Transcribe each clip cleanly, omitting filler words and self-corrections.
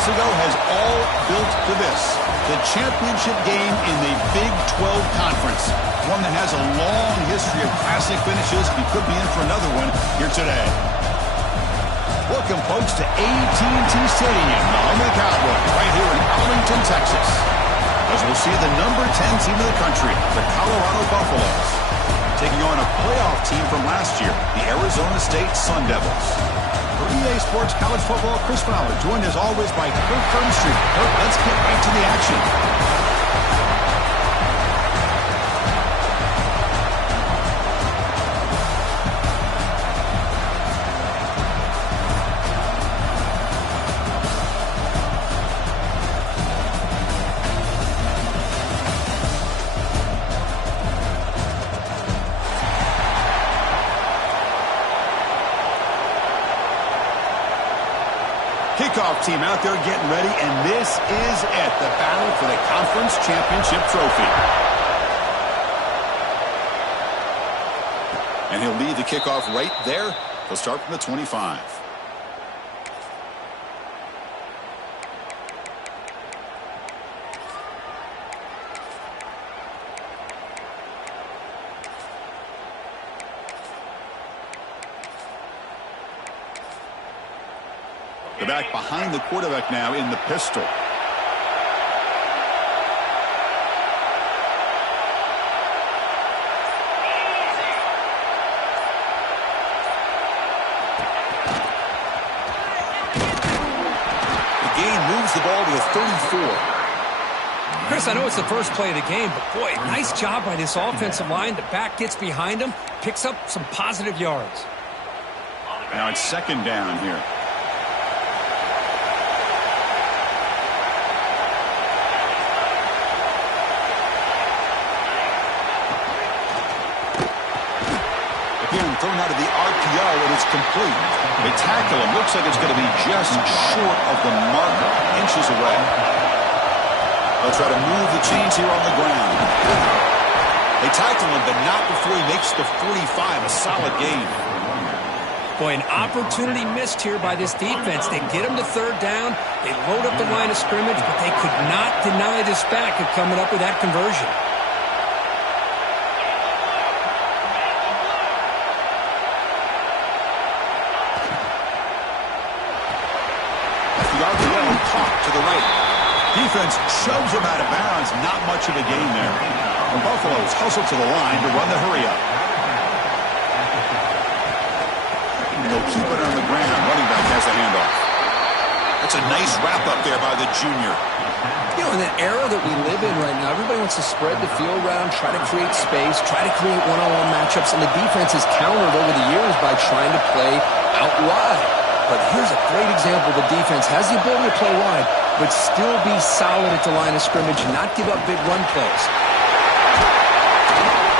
months ago has all built to this. The championship game in the Big 12 Conference. One that has a long history of classic finishes and could be in for another one here today. Welcome, folks, to AT&T Stadium, the home of the Cowboys, right here in Arlington, Texas. As we'll see the number 10 team in the country, the Colorado Buffaloes, taking on a playoff team from last year, the Arizona State Sun Devils. For EA Sports College Football, Chris Fowler, joined as always by Kirk Turnstreet. Kirk, let's get right to the action. Kickoff team out there getting ready, and this is it, the battle for the conference championship trophy. And he'll lead the kickoff right there. He'll start from the 25. The back behind the quarterback now in the pistol. The gain moves the ball to the 34. Chris, I know it's the first play of the game, but boy, nice job by this offensive line. The back gets behind him, picks up some positive yards. Now it's second down here. Thrown out of the RPO, and it's complete. They tackle him. Looks like it's going to be just short of the marker, inches away. They'll try to move the chains here on the ground. They tackle him, but not before he makes the 45, a solid gain. Boy, an opportunity missed here by this defense. They get him to third down. They load up the line of scrimmage, but they could not deny this back of coming up with that conversion. To the right. Defense shoves him out of bounds. Not much of a gain there. The Buffaloes hustle to the line to run the hurry-up. They'll keep it on the ground. Running back has the handoff. That's a nice wrap-up there by the junior. You know, in that era that we live in right now, everybody wants to spread the field around, try to create space, try to create one-on-one matchups, and the defense has countered over the years by trying to play out wide. But here's a great example. The defense has the ability to play wide, but still be solid at the line of scrimmage, not give up big run plays.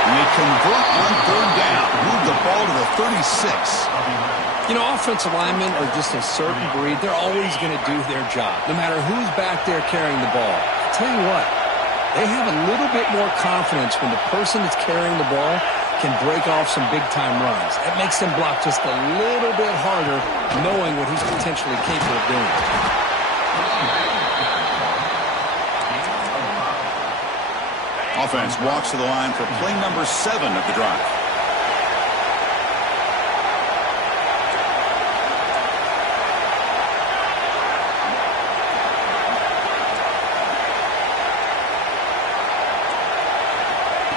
And they convert on third down. Move the ball to the 36. You know, offensive linemen are just a certain breed. They're always going to do their job, no matter who's back there carrying the ball. I'll tell you what, they have a little bit more confidence when the person that's carrying the ball can break off some big-time runs. That makes them block just a little bit harder, knowing what he's potentially capable of doing. Offense walks to the line for play number 7 of the drive.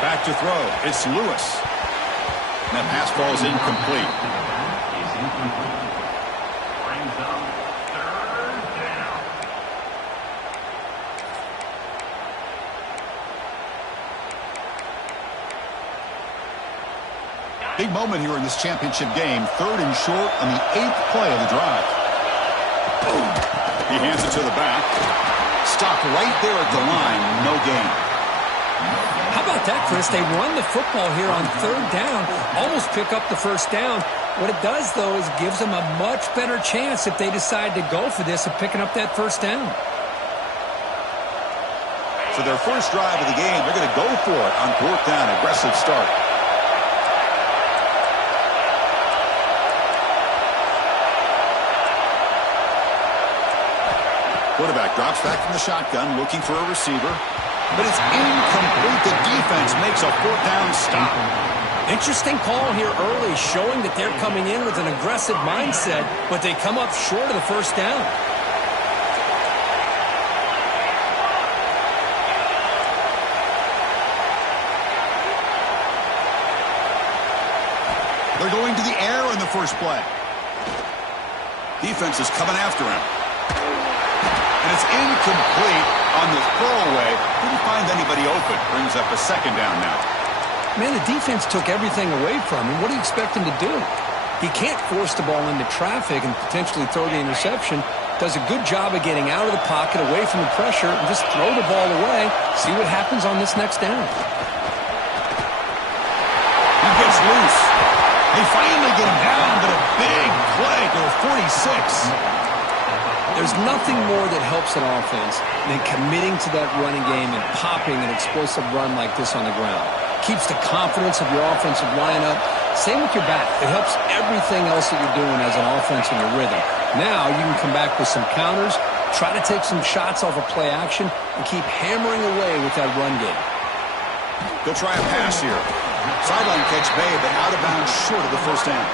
Back to throw. It's Lewis. And that pass ball is incomplete. Brings up third down. Big moment here in this championship game. Third and short on the 8th play of the drive. Boom. He hands it to the back. Stopped right there at the line. No gain. How about that, Chris? They run the football here on third down, almost pick up the first down. What it does, though, is it gives them a much better chance if they decide to go for this of picking up that first down. For their first drive of the game, they're going to go for it on fourth down. Aggressive start. Quarterback drops back from the shotgun, looking for a receiver. But it's incomplete. The defense makes a fourth down stop. Interesting call here early, showing that they're coming in with an aggressive mindset, but they come up short of the first down. They're going to the air in the first play. Defense is coming after him. And it's incomplete on the throwaway. Didn't find anybody open. Brings up a second down now. Man, the defense took everything away from him. What do you expect him to do? He can't force the ball into traffic and potentially throw the interception. Does a good job of getting out of the pocket, away from the pressure, and just throw the ball away. See what happens on this next down. He gets loose. They finally get him down, but a big play to a 46. There's nothing more that helps an offense than committing to that running game and popping an explosive run like this on the ground. Keeps the confidence of your offensive lineup. Same with your back. It helps everything else that you're doing as an offense in your rhythm. Now you can come back with some counters, try to take some shots off of play action, and keep hammering away with that run game. They'll try a pass here. Sideline catch made, but out of bounds short of the first down.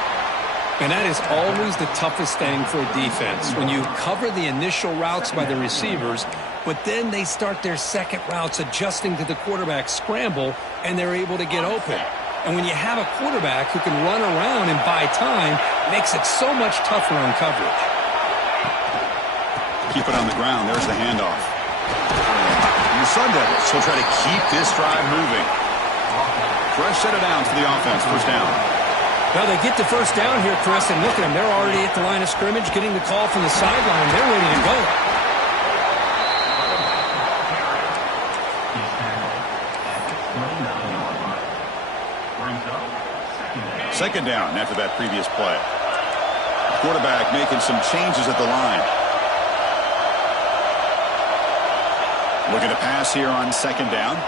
And that is always the toughest thing for a defense, when you cover the initial routes by the receivers, but then they start their second routes adjusting to the quarterback scramble, and they're able to get open. And when you have a quarterback who can run around and buy time, it makes it so much tougher on coverage. Keep it on the ground. There's the handoff. And the Sun Devils will try to keep this drive moving. Fresh set of downs for the offense. First down. Well, they get the first down here, Chris, and look at them. They're already at the line of scrimmage, getting the call from the sideline. They're ready to go. Second down after that previous play. Quarterback making some changes at the line. Looking to pass here on second down.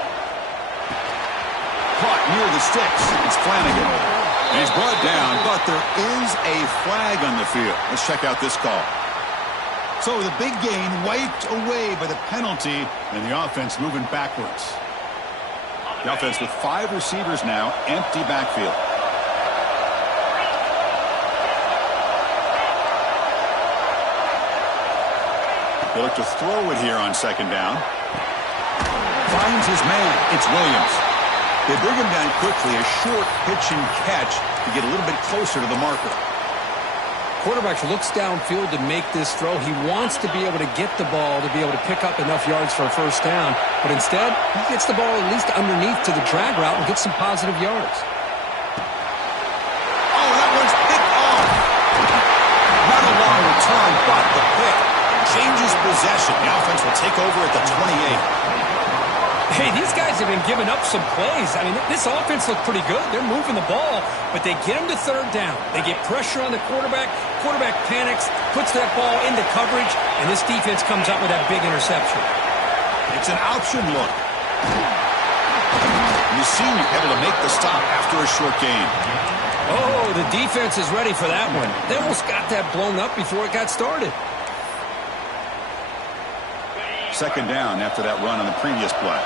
Caught near the sticks. It's Flanagan. And he's brought down, but there is a flag on the field. Let's check out this call. So the big gain wiped away by the penalty, and the offense moving backwards. The offense with 5 receivers now, empty backfield. They look to throw it here on second down. Finds his man. It's Williams. They bring him down quickly, a short pitch and catch to get a little bit closer to the marker. Quarterback looks downfield to make this throw. He wants to be able to get the ball to be able to pick up enough yards for a first down, but instead, he gets the ball at least underneath to the drag route and gets some positive yards. Oh, that one's picked off. Not a long return, but the pick changes possession. The offense will take over at the 28. Hey, these guys have been giving up some plays. I mean, this offense looked pretty good. They're moving the ball, but they get him to third down. They get pressure on the quarterback. Quarterback panics, puts that ball into coverage, and this defense comes up with that big interception. It's an option look. You see him able to make the stop after a short gain. Oh, the defense is ready for that one. They almost got that blown up before it got started. Second down after that run on the previous play.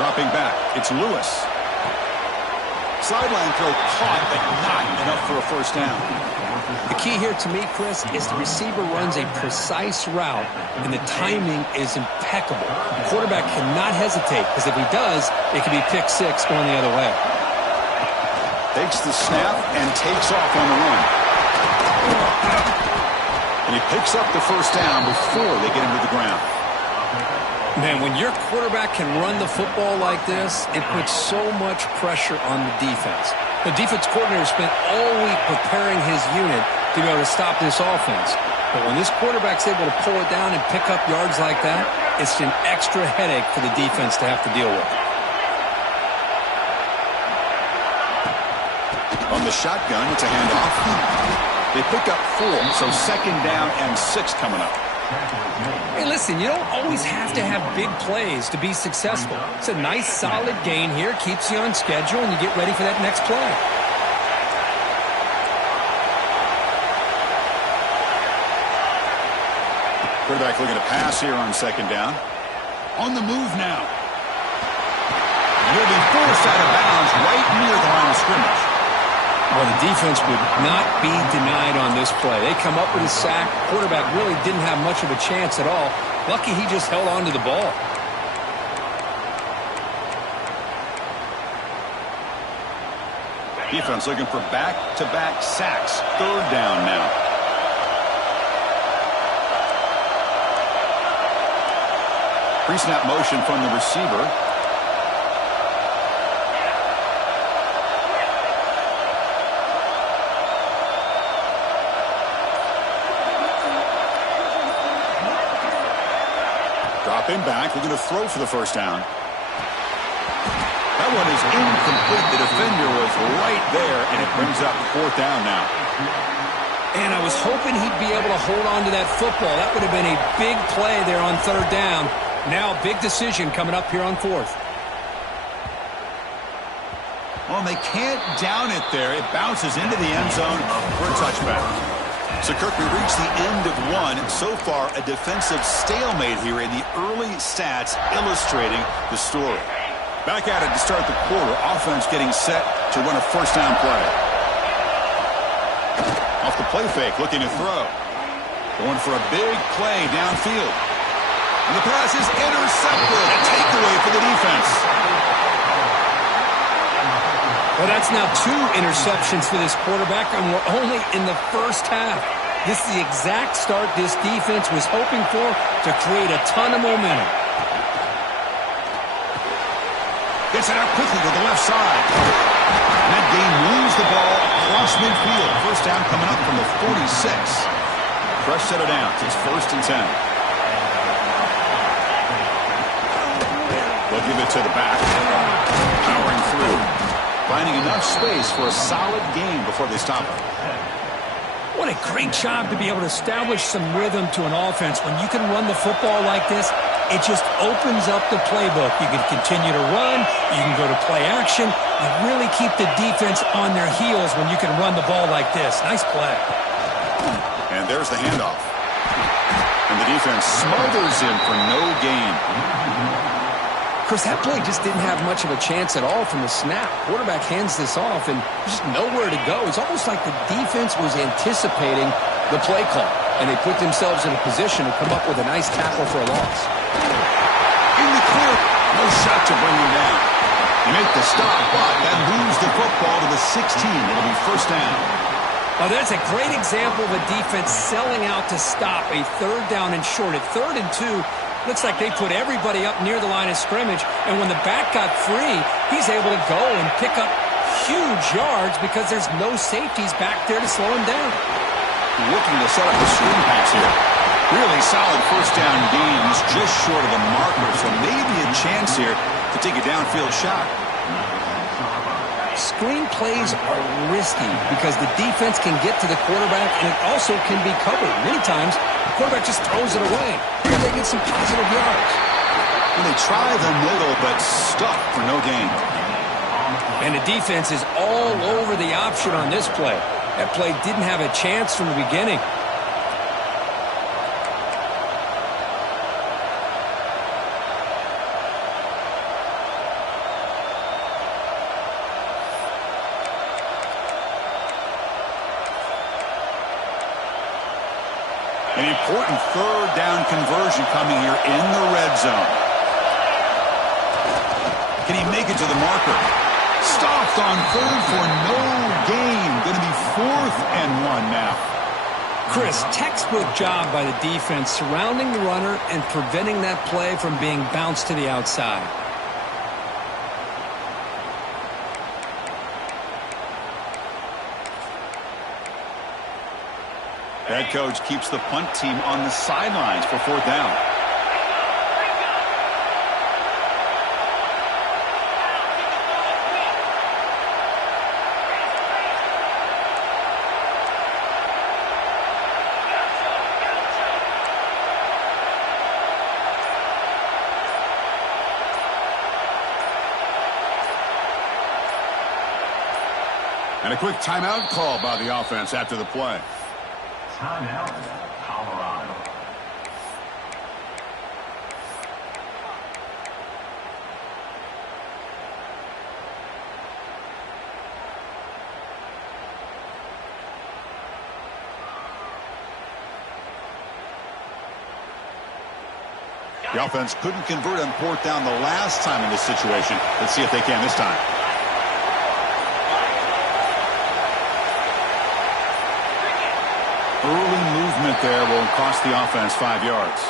Dropping back, it's Lewis. Sideline throw caught, but not enough for a first down. The key here to me, Chris, is the receiver runs a precise route, and the timing is impeccable. The quarterback cannot hesitate, because if he does, it could be pick six going the other way. Takes the snap and takes off on the run. And he picks up the first down before they get him to the ground. Man, when your quarterback can run the football like this, it puts so much pressure on the defense. The defense coordinator spent all week preparing his unit to be able to stop this offense. But when this quarterback's able to pull it down and pick up yards like that, it's an extra headache for the defense to have to deal with. On the shotgun, it's a handoff. They pick up 4, so second down and 6 coming up. Hey, listen, you don't always have to have big plays to be successful. It's a nice, solid gain here, keeps you on schedule, and you get ready for that next play. Quarterback looking to pass here on second down. On the move now. And he'll be forced out of bounds right near the line of scrimmage. Well, the defense would not be denied on this play. They come up with a sack. Quarterback really didn't have much of a chance at all. Lucky he just held on to the ball. Defense looking for back-to-back sacks. Third down now. Pre-snap motion from the receiver. Dropping back, looking to throw for the first down. That one is incomplete. The defender was right there, and it brings up fourth down now. And I was hoping he'd be able to hold on to that football. That would have been a big play there on third down. Now, big decision coming up here on fourth. Well, they can't down it there. It bounces into the end zone for a touchback. So, Kirk, we reached the end of one. So far, a defensive stalemate here in the early stats illustrating the story. Back at it to start the quarter. Offense getting set to run a first down play. Off the play fake, looking to throw. Going for a big play downfield. And the pass is intercepted. A takeaway for the defense. Well, that's now 2 interceptions for this quarterback, and we're only in the first half. This is the exact start this defense was hoping for to create a ton of momentum. Gets it out quickly to the left side. And that game moves the ball across midfield. First down coming up from the 46. Fresh set of downs. It's 1st and 10. They'll give it to the back. Powering through. Finding enough space for a solid game before they stop it. What a great job to be able to establish some rhythm to an offense. When you can run the football like this, it just opens up the playbook. You can continue to run. You can go to play action. You really keep the defense on their heels when you can run the ball like this. Nice play. And there's the handoff. And the defense smothers him for no gain. Of course, that play just didn't have much of a chance at all from the snap. Quarterback hands this off, and there's just nowhere to go. It's almost like the defense was anticipating the play call, and they put themselves in a position to come up with a nice tackle for a loss. In the clear. No shot to bring him down. You make the stop, but that moves the football to the 16. It'll be first down. Oh, that's a great example of a defense selling out to stop a third down and short. At 3rd and 2, looks like they put everybody up near the line of scrimmage, and when the back got free, he's able to go and pick up huge yards because there's no safeties back there to slow him down. Looking to set up a screen pass here. Really solid first down gain. He's just short of the marker, so maybe a chance here to take a downfield shot. Screen plays are risky because the defense can get to the quarterback, and it also can be covered. Many times, the quarterback just throws it away. Here they get some positive yards. When they try the middle, but stuck for no gain. And the defense is all over the option on this play. That play didn't have a chance from the beginning. An important third down conversion coming here in the red zone. Can he make it to the marker? Stopped on 3rd for no gain. Going to be 4th and 1 now. Chris, textbook job by the defense surrounding the runner and preventing that play from being bounced to the outside. Head coach keeps the punt team on the sidelines for 4th down. And a quick timeout call by the offense after the play. Timeout, Colorado. The offense couldn't convert on fourth down the last time in this situation. Let's see if they can this time. Early movement there will cost the offense 5 yards.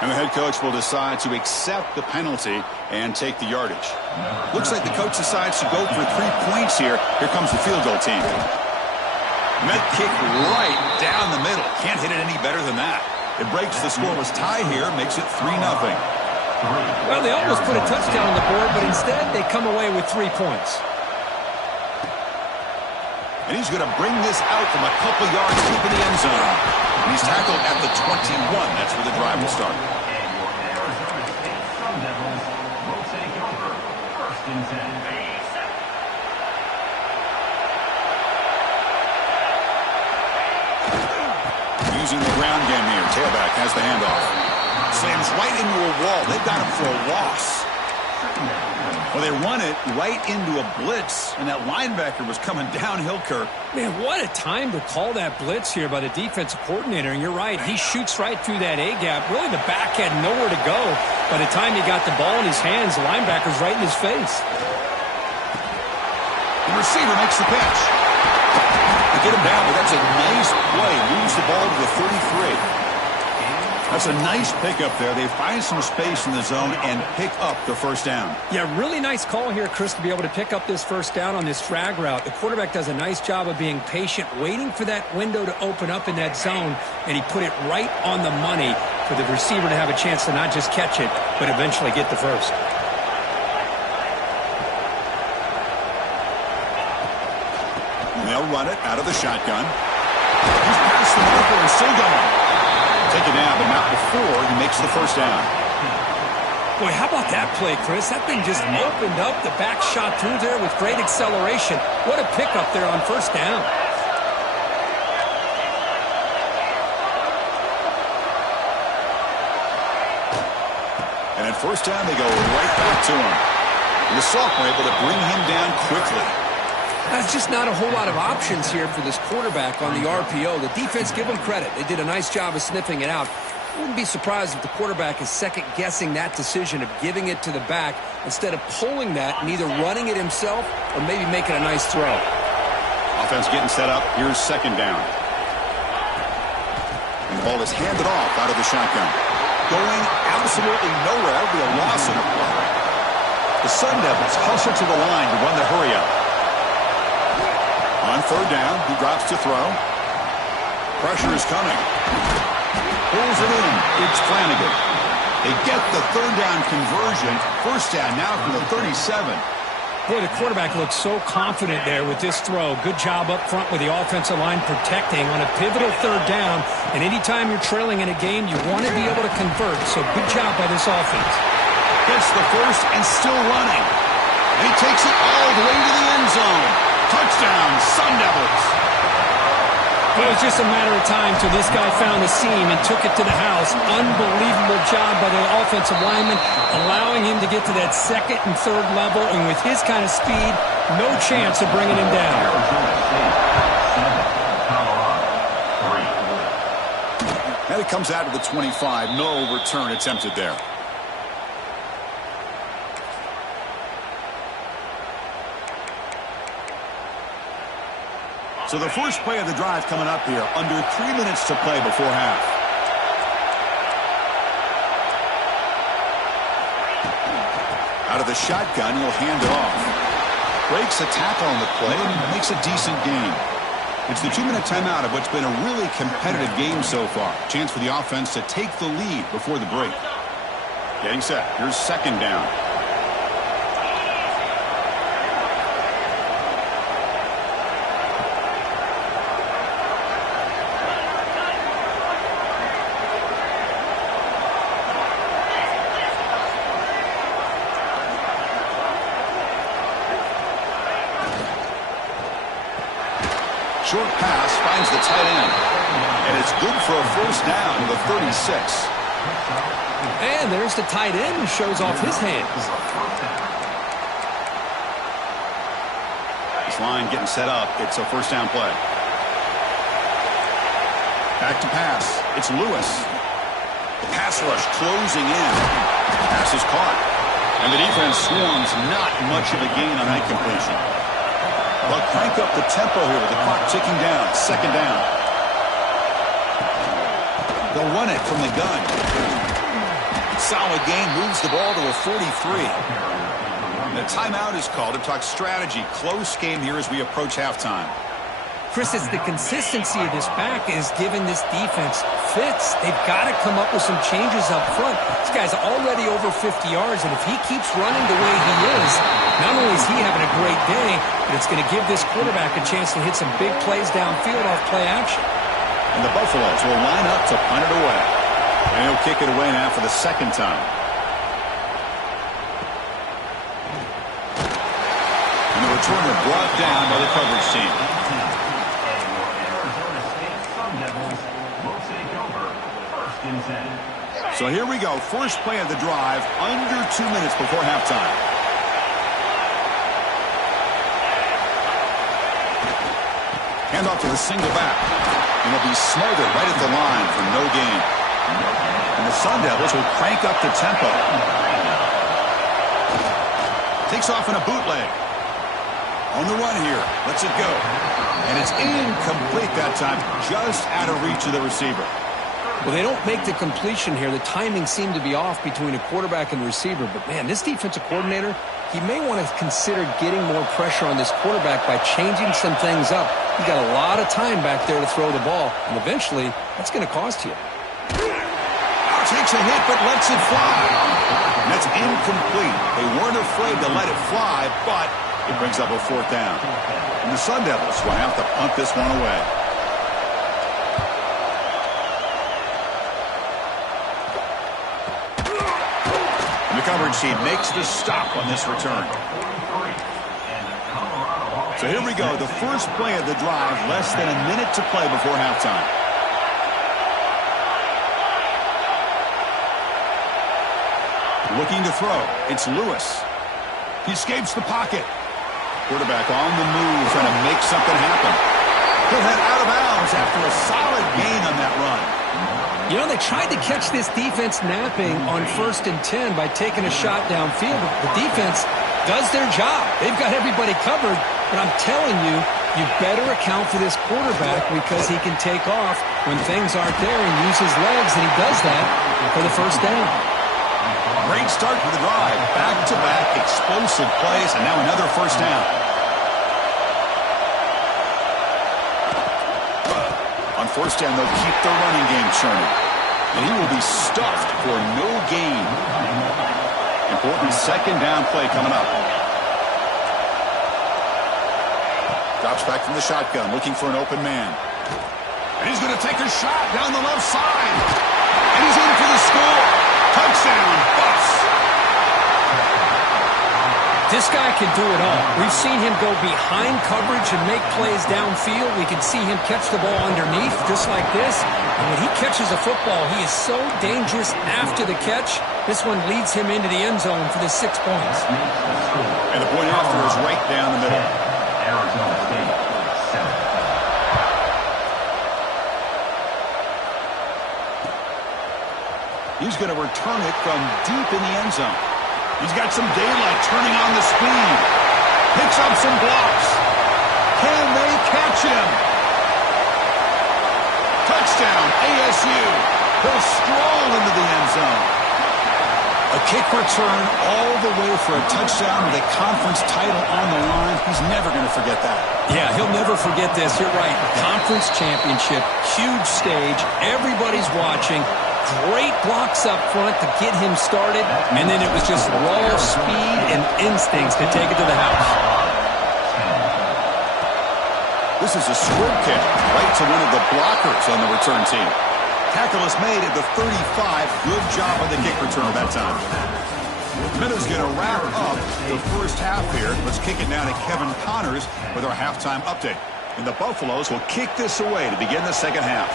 And the head coach will decide to accept the penalty and take the yardage. Looks like the coach decides to go for 3 points here. Here comes the field goal team. Met kick right down the middle. Can't hit it any better than that. It breaks the scoreless tie here, makes it 3-0. Well, they almost put a touchdown on the board, but instead they come away with 3 points. And he's going to bring this out from a couple yards deep in the end zone. And he's tackled at the 21. That's where the drive will start. And your Arizona State Sun Devils will take over 1st and 10. Using the ground game here. Tailback has the handoff. Slams right into a wall. They've got him for a loss. Well, they run it right into a blitz, and that linebacker was coming downhill, Kirk. Man, what a time to call that blitz here by the defensive coordinator. And you're right, he shoots right through that A-gap. Really, the back had nowhere to go. By the time he got the ball in his hands, the linebacker's right in his face. The receiver makes the pitch. They get him down, but that's a nice play. Moves the ball to the 33. That's a nice pickup there. They find some space in the zone and pick up the first down. Yeah, really nice call here, Chris, to be able to pick up this first down on this drag route. The quarterback does a nice job of being patient, waiting for that window to open up in that zone, and he put it right on the money for the receiver to have a chance to not just catch it, but eventually get the first. And they'll run it out of the shotgun. He's past the marker and still going. Taken down, but not before he makes the first down. Boy, how about that play, Chris? That thing just opened up. The back shot through there with great acceleration. What a pickup there on first down. And at first down, they go right back to him. And the sophomore able to bring him down quickly. That's just not a whole lot of options here for this quarterback on the RPO. The defense, give them credit. They did a nice job of sniffing it out. I wouldn't be surprised if the quarterback is second-guessing that decision of giving it to the back instead of pulling that and either running it himself or maybe making a nice throw. Offense getting set up. Here's second down. And the ball is handed off out of the shotgun. Going absolutely nowhere. That would be a loss in the play. The Sun Devils hustle to the line to run the hurry-up. On third down, he drops to throw. Pressure is coming. Pulls it in. It's Flanagan. They get the third down conversion. First down now from the 37. Boy, the quarterback looks so confident there with this throw. Good job up front with the offensive line protecting on a pivotal third down. And anytime you're trailing in a game, you want to be able to convert. So good job by this offense. Gets the first and still running. And he takes it all the way to the end zone. Touchdown, Sun Devils. It was just a matter of time till this guy found the seam and took it to the house. Unbelievable job by the offensive lineman, allowing him to get to that second and third level. And with his kind of speed, no chance of bringing him down. And it comes out of the 25. No return attempted there. So the first play of the drive coming up here. Under 3 minutes to play before half. Out of the shotgun, he'll hand it off. Breaks a tackle on the play and makes a decent gain. It's the 2-minute timeout of what's been a really competitive game so far. Chance for the offense to take the lead before the break. Getting set. Here's second down. Short pass finds the tight end. And it's good for a first down to the 36. And there's the tight end who shows off his hands. This line getting set up. It's a first down play. Back to pass. It's Lewis. Pass rush closing in. Pass is caught. And the defense swarms, not much of a gain on that completion. They'll crank up the tempo here with the clock ticking down. Second down. They'll run it from the gun. Solid gain, moves the ball to a 43. The timeout is called to talk strategy. Close game here as we approach halftime. Chris, it's the consistency of this back is giving this defense fits. They've got to come up with some changes up front. This guy's already over 50 yards, and if he keeps running the way he is, not only is he having a great day, but it's going to give this quarterback a chance to hit some big plays downfield off play action. And the Buffaloes will line up to punt it away. And he'll kick it away now for the second time. And the returner brought down by the coverage team. So here we go. First play of the drive, under 2 minutes before halftime. Hand off to the single back. And he'll be smothered right at the line for no gain. And the Sun Devils will crank up the tempo. Takes off in a bootleg. On the run here. Lets it go. And it's incomplete that time. Just out of reach of the receiver. Well, they don't make the completion here. The timing seemed to be off between a quarterback and the receiver. But, man, this defensive coordinator, he may want to consider getting more pressure on this quarterback by changing some things up. He's got a lot of time back there to throw the ball. And eventually, that's going to cost you. Takes a hit, but lets it fly. And that's incomplete. They weren't afraid to let it fly, but it brings up a fourth down. And the Sun Devils will have to punt this one away. And the coverage team makes the stop on this return. So here we go. The first play of the drive, less than a minute to play before halftime. Looking to throw. It's Lewis. He escapes the pocket. Quarterback on the move, trying to make something happen. He'll head out of bounds after a solid gain on that run. You know, they tried to catch this defense napping on 1st and 10 by taking a shot downfield. The defense does their job. They've got everybody covered. But I'm telling you, you better account for this quarterback because he can take off when things aren't there and use his legs, and he does that for the first down. Great start to the drive. Back-to-back explosive plays, and now another first down. On first down, they'll keep the running game churning. And he will be stuffed for no gain. Important second down play coming up. Drops back from the shotgun, looking for an open man. And he's going to take a shot down the left side. And he's in for the score. Touchdown, Buffs. This guy can do it all. We've seen him go behind coverage and make plays downfield. We can see him catch the ball underneath just like this. And when he catches a football, he is so dangerous after the catch. This one leads him into the end zone for the 6 points. And the point after is right down the middle. Arizona State, 7. He's going to return it from deep in the end zone. He's got some daylight turning on the speed. Picks up some blocks. Can they catch him? Touchdown, ASU. He'll stroll into the end zone. A kick return all the way for a touchdown with a conference title on the line. He's never going to forget that. Yeah, he'll never forget this. You're right. Conference championship, huge stage. Everybody's watching. Great blocks up front to get him started, and then it was just raw speed and instincts to take it to the house. This is a squib kick right to one of the blockers on the return team. Tackle is made at the 35. Good job on the kick return that time. Minnows going to wrap up the first half here. Let's kick it now to Kevin Connors with our halftime update. And the Buffaloes will kick this away to begin the second half.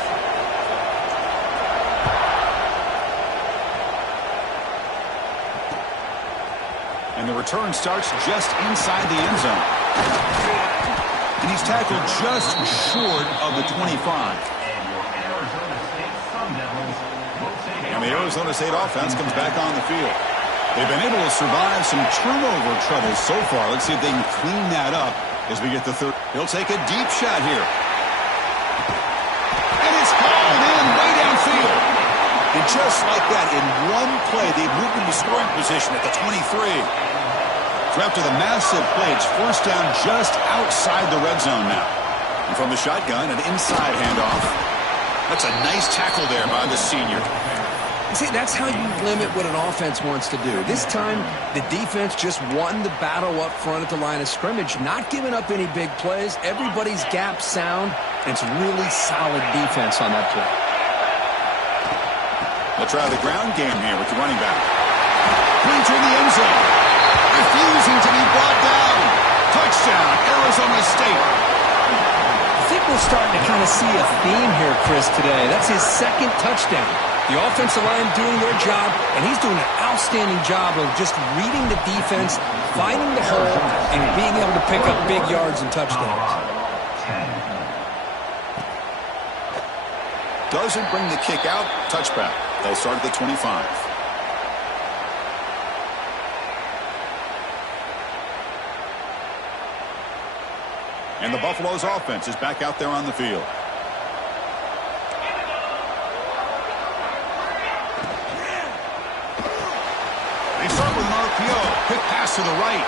And the return starts just inside the end zone. And he's tackled just short of the 25. And the Arizona State offense comes back on the field. They've been able to survive some turnover trouble so far. Let's see if they can clean that up as we get the third. He'll take a deep shot here. And it's called in way downfield. And just like that, in one play, they've moved into scoring position at the 23. So after the massive play, it's first down just outside the red zone now. And from the shotgun, an inside handoff. That's a nice tackle there by the senior. See, that's how you limit what an offense wants to do. This time, the defense just won the battle up front at the line of scrimmage, not giving up any big plays. Everybody's gap sound, and it's really solid defense on that play. They'll try the ground game here with the running back. Entering the end zone. Refusing to be brought down. Touchdown, Arizona State. I think we're starting to kind of see a theme here, Chris, today. That's his second touchdown. The offensive line doing their job, and he's doing an outstanding job of just reading the defense, finding the hole, and being able to pick up big yards and touchdowns. Doesn't bring the kick out. Touchback. They'll start at the 25. And the Buffalo's offense is back out there on the field. They start with an RPO. Quick pass to the right.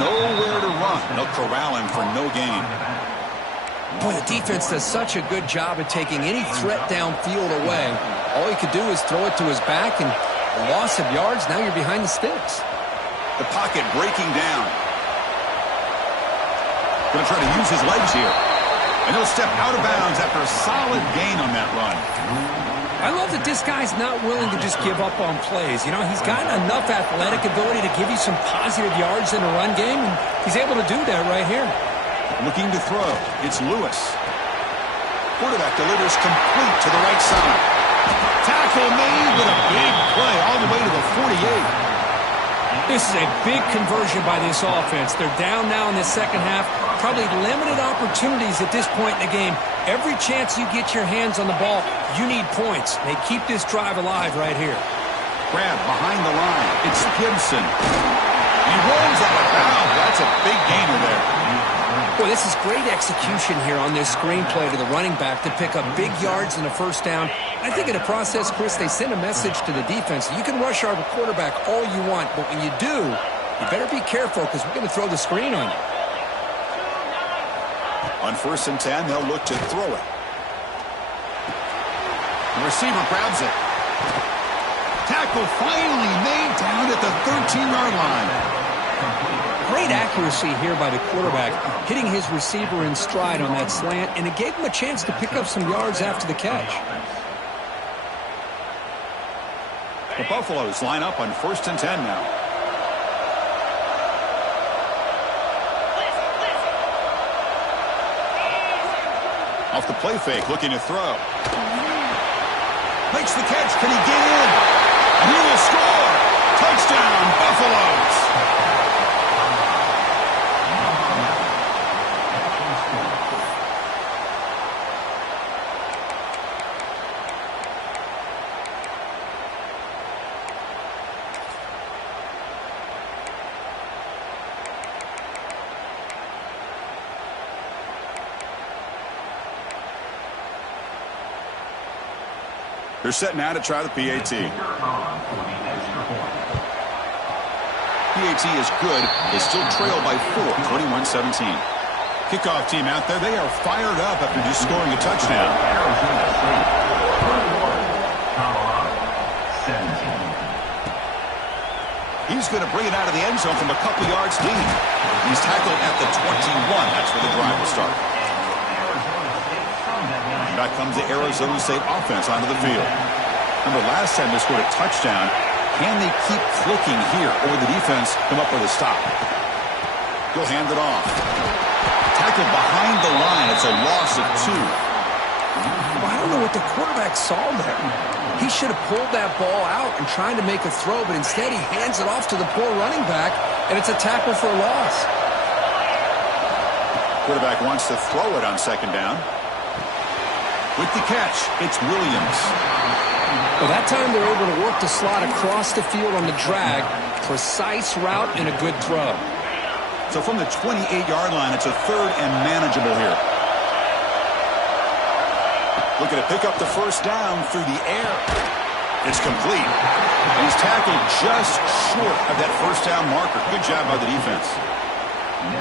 Nowhere to run. They'll corral him for no gain. Boy, the defense does such a good job of taking any threat downfield away. All he could do is throw it to his back, and a loss of yards, now you're behind the sticks. The pocket breaking down. Going to try to use his legs here. And he'll step out of bounds after a solid gain on that run. I love that this guy's not willing to just give up on plays. You know, he's got enough athletic ability to give you some positive yards in the run game, and he's able to do that right here. Looking to throw. It's Lewis. Quarterback delivers complete to the right side. Tackle made with a big play all the way to the 48. This is a big conversion by this offense. They're down now in the second half. Probably limited opportunities at this point in the game. Every chance you get your hands on the ball, you need points. They keep this drive alive right here. Grab behind the line. It's Gibson. He rolls out of bounds. That's a big gainer there. Boy, this is great execution here on this screenplay to the running back to pick up big yards in the first down. I think in the process, Chris, they send a message to the defense. You can rush our quarterback all you want, but when you do, you better be careful because we're going to throw the screen on you. On 1st and 10, they'll look to throw it. The receiver grabs it. Tackle finally made down at the 13-yard line. Great accuracy here by the quarterback, hitting his receiver in stride on that slant, and it gave him a chance to pick up some yards after the catch. The Buffaloes line up on 1st and 10 now. Off the play fake, looking to throw. Makes the catch. Can he get in? And he will score. Touchdown, Buffaloes. They're setting out to try the PAT. PAT is good. They still trail by 4, 21-17. Kickoff team out there. They are fired up after just scoring a touchdown. He's going to bring it out of the end zone from a couple yards deep. He's tackled at the 21. That's where the drive will start. Back comes the Arizona State offense onto the field. Remember, last time they scored a touchdown. Can they keep clicking here, or will the defense come up with a stop? He'll hand it off. Tackled behind the line. It's a loss of 2. Well, I don't know what the quarterback saw there. He should have pulled that ball out and tried to make a throw, but instead he hands it off to the poor running back, and it's a tackle for a loss. Quarterback wants to throw it on 2nd down. With the catch, it's Williams. Well, that time they're able to work the slot across the field on the drag. Precise route and a good throw. So from the 28-yard line, it's a third and manageable here. Looking to pick up the first down through the air. It's complete. And he's tackled just short of that first down marker. Good job by the defense.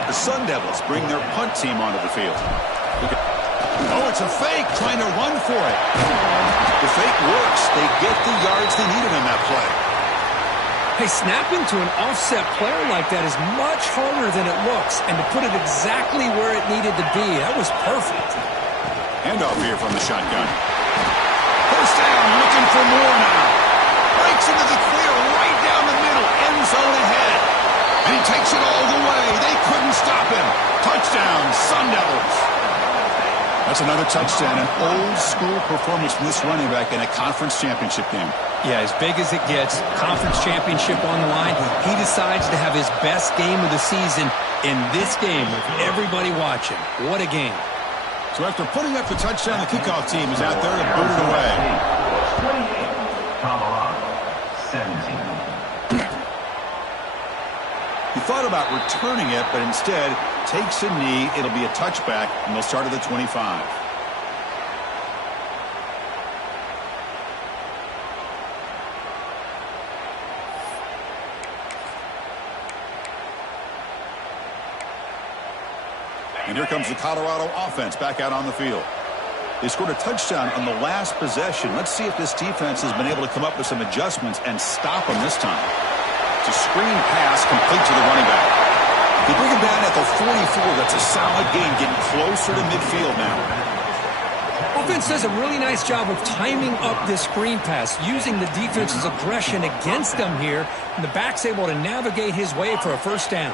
The Sun Devils bring their punt team onto the field. Oh, it's a fake, trying to run for it. The fake works. They get the yards they needed in that play. Hey, snapping to an offset player like that is much harder than it looks. And to put it exactly where it needed to be, that was perfect. Handoff here from the shotgun. First down, looking for more now. Breaks into the clear right down the middle, end zone ahead. And he takes it all the way. They couldn't stop him. Touchdown, Sun Devils. That's another touchdown, an old-school performance from this running back in a conference championship game. Yeah, as big as it gets, conference championship on the line. He decides to have his best game of the season in this game with everybody watching. What a game. So after putting up the touchdown, the kickoff team is out there to boot it away. 28, Colorado, 17. He thought about returning it, but instead takes a knee. It'll be a touchback, and they'll start at the 25. And here comes the Colorado offense back out on the field. They scored a touchdown on the last possession. Let's see if this defense has been able to come up with some adjustments and stop them this time. It's a screen pass complete to the running back. They bring him down at the 44. That's a solid gain, getting closer to midfield now. Offense does a really nice job of timing up this screen pass, using the defense's aggression against them here, and the back's able to navigate his way for a first down.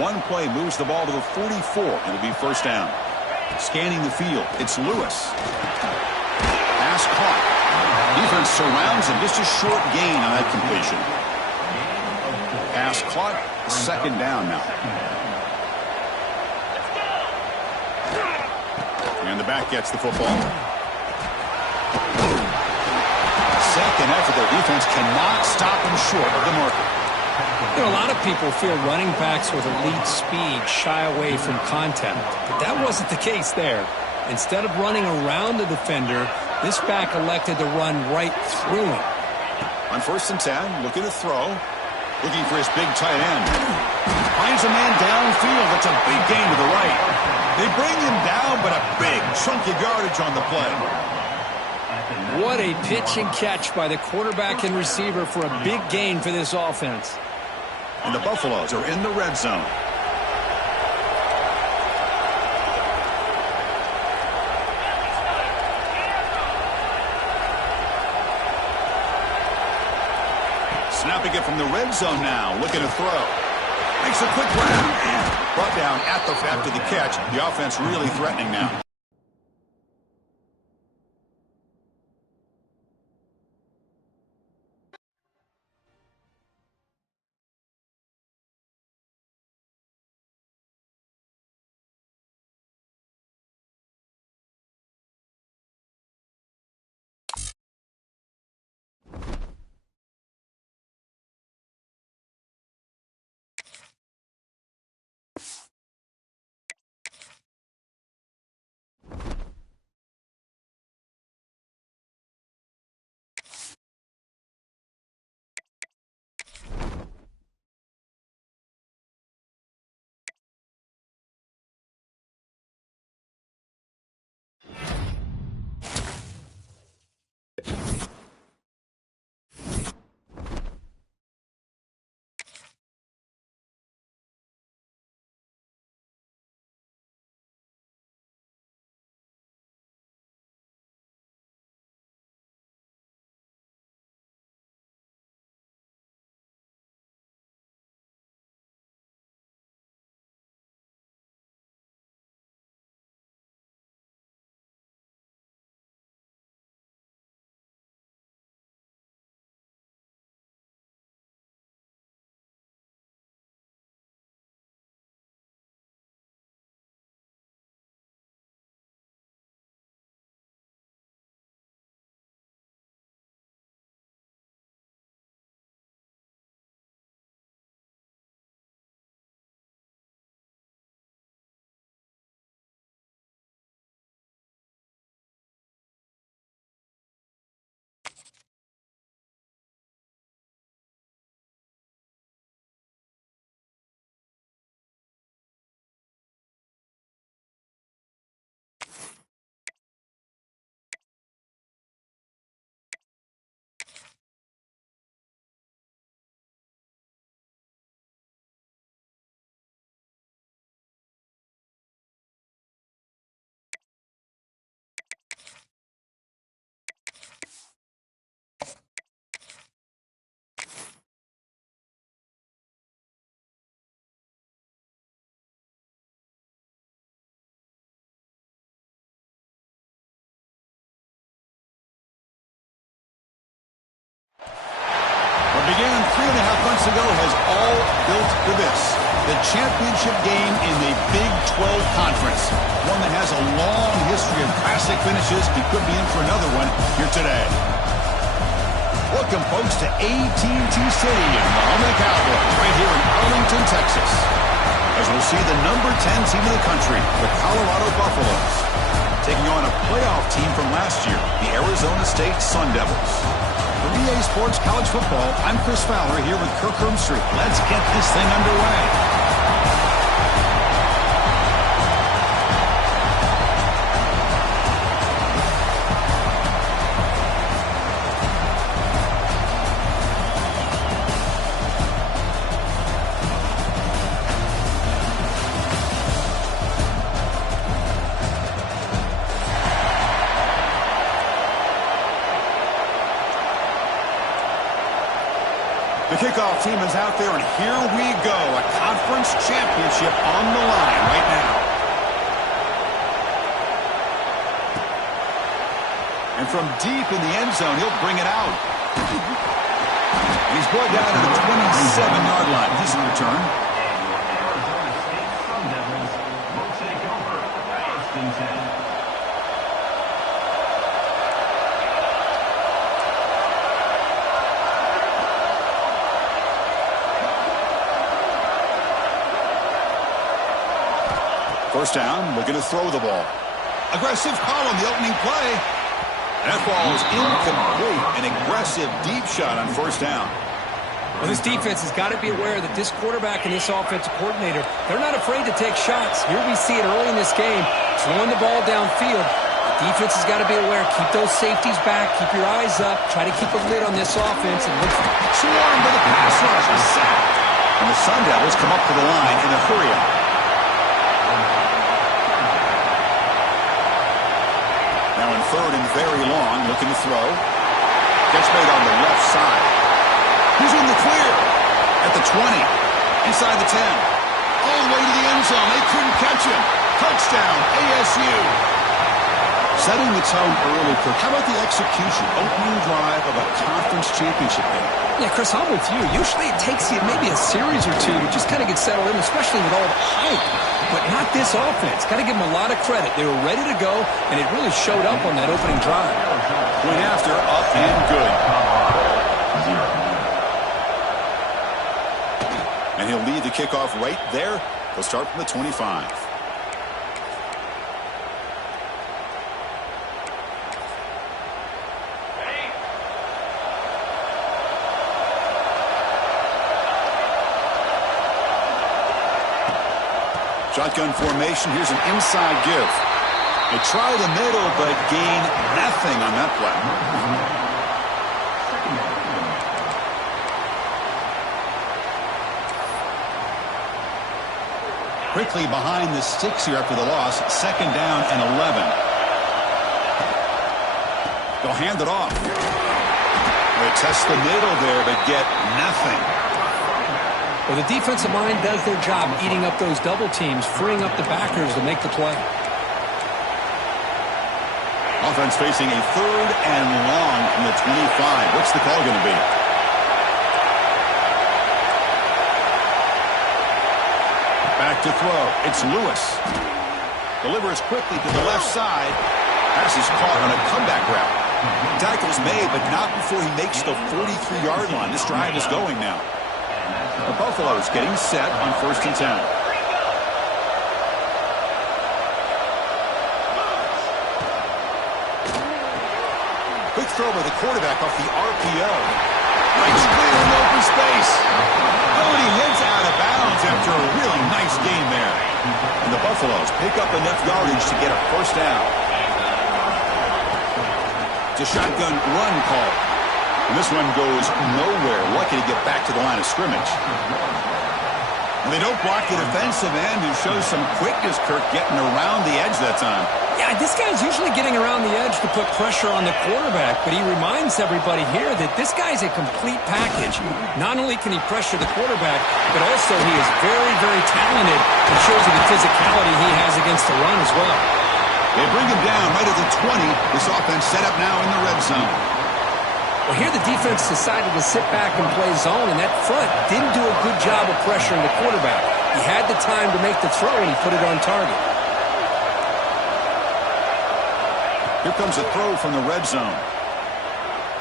One play moves the ball to the 44. It'll be first down. Scanning the field, it's Lewis. Pass caught. Defense surrounds him. Just a short gain on that completion. Pass caught. Second down now. And the back gets the football. Second effort. Their defense cannot stop him short of the marker. You know, a lot of people feel running backs with elite speed shy away from contact, but that wasn't the case there. Instead of running around the defender, this back elected to run right through him. On first and 10, looking to throw. Looking for his big tight end. Finds a man downfield. That's a big gain to the right. They bring him down, but a big chunky yardage on the play. What a pitch and catch by the quarterback and receiver for a big gain for this offense. And the Buffaloes are in the red zone. Snapping it from the red zone now. Looking to throw. Makes a quick grab. Brought down after the catch. The offense really threatening now. 3.5 months ago has all built for this. The championship game in the Big 12 Conference. One that has a long history of classic finishes. He could be in for another one here today. Welcome, folks, to AT&T Stadium, the home of the Cowboys, right here in Arlington, Texas. As we'll see the number 10 team in the country, the Colorado Buffaloes, taking on a playoff team from last year, the Arizona State Sun Devils. For EA Sports College Football, I'm Chris Fowler here with Kirk Herbstreit. Let's get this thing underway. The kickoff team is out there, and here we go. A conference championship on the line right now. And from deep in the end zone, he'll bring it out. He's brought down to the 27-yard line. Decent return. Arizona State Sun Devils will take over 1st and 10. First down, looking to throw the ball. Aggressive call on the opening play. That ball is incomplete. An aggressive deep shot on first down. Well, this defense has got to be aware that this quarterback and this offensive coordinator, they're not afraid to take shots. Here we see it early in this game, throwing the ball downfield. The defense has got to be aware. Keep those safeties back. Keep your eyes up. Try to keep a lid on this offense. And look swarmed by the pass rush. He's sacked. And the Sun Devils come up to the line in a hurry-up. Now in third and very long, looking to throw. Gets made on the left side. He's in the clear at the 20, inside the 10, all the way to the end zone. They couldn't catch him. Touchdown, ASU. Setting the tone early, Kirk. How about the execution, opening drive of a conference championship game? Yeah, Chris, I'm with you. Usually it takes you maybe a series or two to just kind of get settled in, especially with all the hype. But not this offense. Got to give them a lot of credit. They were ready to go, and it really showed up on that opening drive. Point after, up and good. And he'll lead the kickoff right there. He'll start from the 25. Shotgun formation. Here's an inside give. They try the middle, but gain nothing on that play. Quickly behind the sticks here after the loss. 2nd down and 11. They'll hand it off. They test the middle there, but get nothing. Well, the defensive line does their job eating up those double teams, freeing up the backers to make the play. Offense facing a 3rd and long from the 25. What's the call going to be? Back to throw. It's Lewis. Delivers quickly to the left side. Pass is caught on a comeback route. Tackle's made, but not before he makes the 43-yard line. This drive is going now. The Buffaloes getting set on 1st and 10. Quick throw by the quarterback off the RPO. Breaks clear in open space. Oh, and he heads out of bounds after a really nice game there. And the Buffaloes pick up enough yardage to get a 1st down. It's a shotgun run call. And this one goes nowhere. Lucky to get back to the line of scrimmage. And they don't block the defensive end, who shows some quickness, Kirk, getting around the edge that time. Yeah, this guy's usually getting around the edge to put pressure on the quarterback, but he reminds everybody here that this guy's a complete package. Not only can he pressure the quarterback, but also he is very, very talented and shows you the physicality he has against the run as well. They bring him down right at the 20. This offense set up now in the red zone. Well, here the defense decided to sit back and play zone, and that front didn't do a good job of pressuring the quarterback. He had the time to make the throw, and he put it on target. Here comes a throw from the red zone.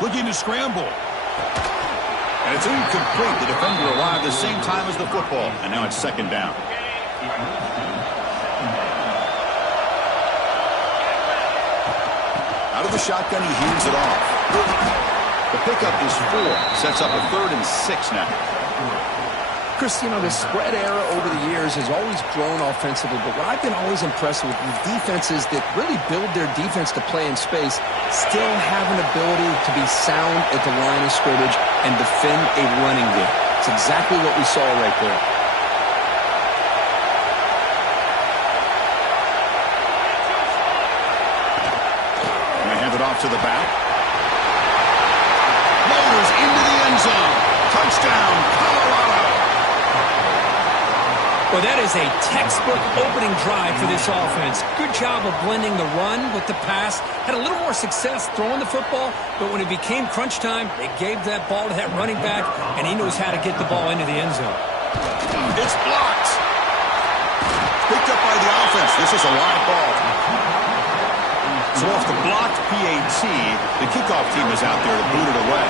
Looking to scramble. And it's incomplete. The defender arrived at the same time as the football, and now it's second down. Out of the shotgun, he hands it off. The pickup is 4. Sets up a 3rd and 6 now. Chris, you know, the spread era over the years has always grown offensively, but what I've been always impressed with defenses that really build their defense to play in space still have an ability to be sound at the line of scrimmage and defend a running game. It's exactly what we saw right there. And they hand it off to the back. Motors into the end zone. Touchdown, Colorado. Well, that is a textbook opening drive for this offense. Good job of blending the run with the pass. Had a little more success throwing the football, but when it became crunch time, they gave that ball to that running back, and he knows how to get the ball into the end zone. It's blocked. Picked up by the offense. This is a live ball. So off the blocked PAT, the kickoff team is out there to boot it away.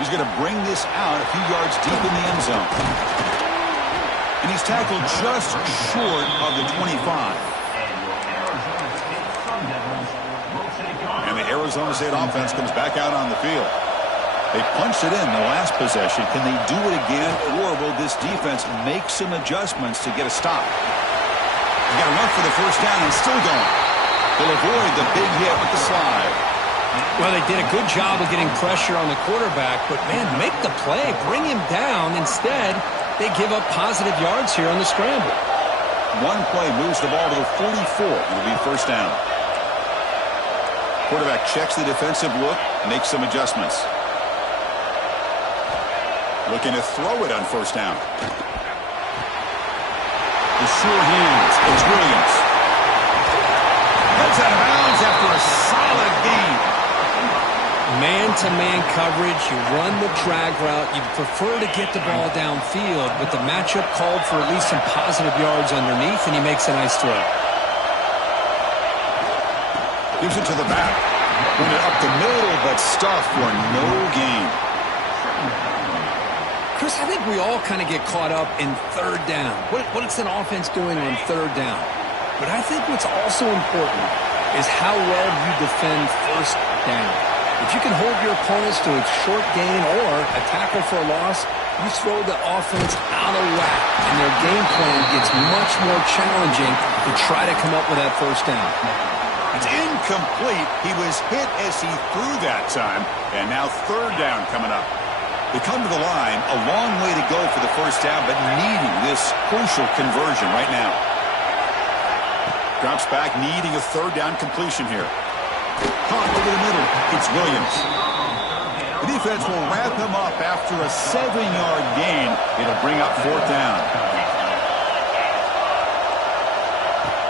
He's going to bring this out a few yards deep in the end zone. And he's tackled just short of the 25. And the Arizona State offense comes back out on the field. They punched it in the last possession. Can they do it again, or will this defense make some adjustments to get a stop? They got to run for the first down and still going. They'll avoid the big hit with the slide. Well, they did a good job of getting pressure on the quarterback, but, man, make the play. Bring him down. Instead, they give up positive yards here on the scramble. One play moves the ball to the 44. It'll be first down. Quarterback checks the defensive look, makes some adjustments. Looking to throw it on first down. The sure hands. It's Williams. Heads out of bounds after a solid gain. Man-to-man coverage, you run the drag route, you prefer to get the ball downfield, but the matchup called for at least some positive yards underneath, and he makes a nice throw. Gives it to the back. Went it up the middle, but stuffed for no gain. Chris, I think we all kind of get caught up in third down. What's an offense doing on third down? But I think what's also important is how well you defend first down. If you can hold your opponents to a short gain or a tackle for a loss, you throw the offense out of whack, and their game plan gets much more challenging to try to come up with that first down. It's incomplete. He was hit as he threw that time, and now third down coming up. They come to the line, a long way to go for the first down, but needing this crucial conversion right now. Drops back, needing a third down completion here. Caught over the middle. It's Williams. The defense will wrap him up after a 7-yard gain. It'll bring up fourth down.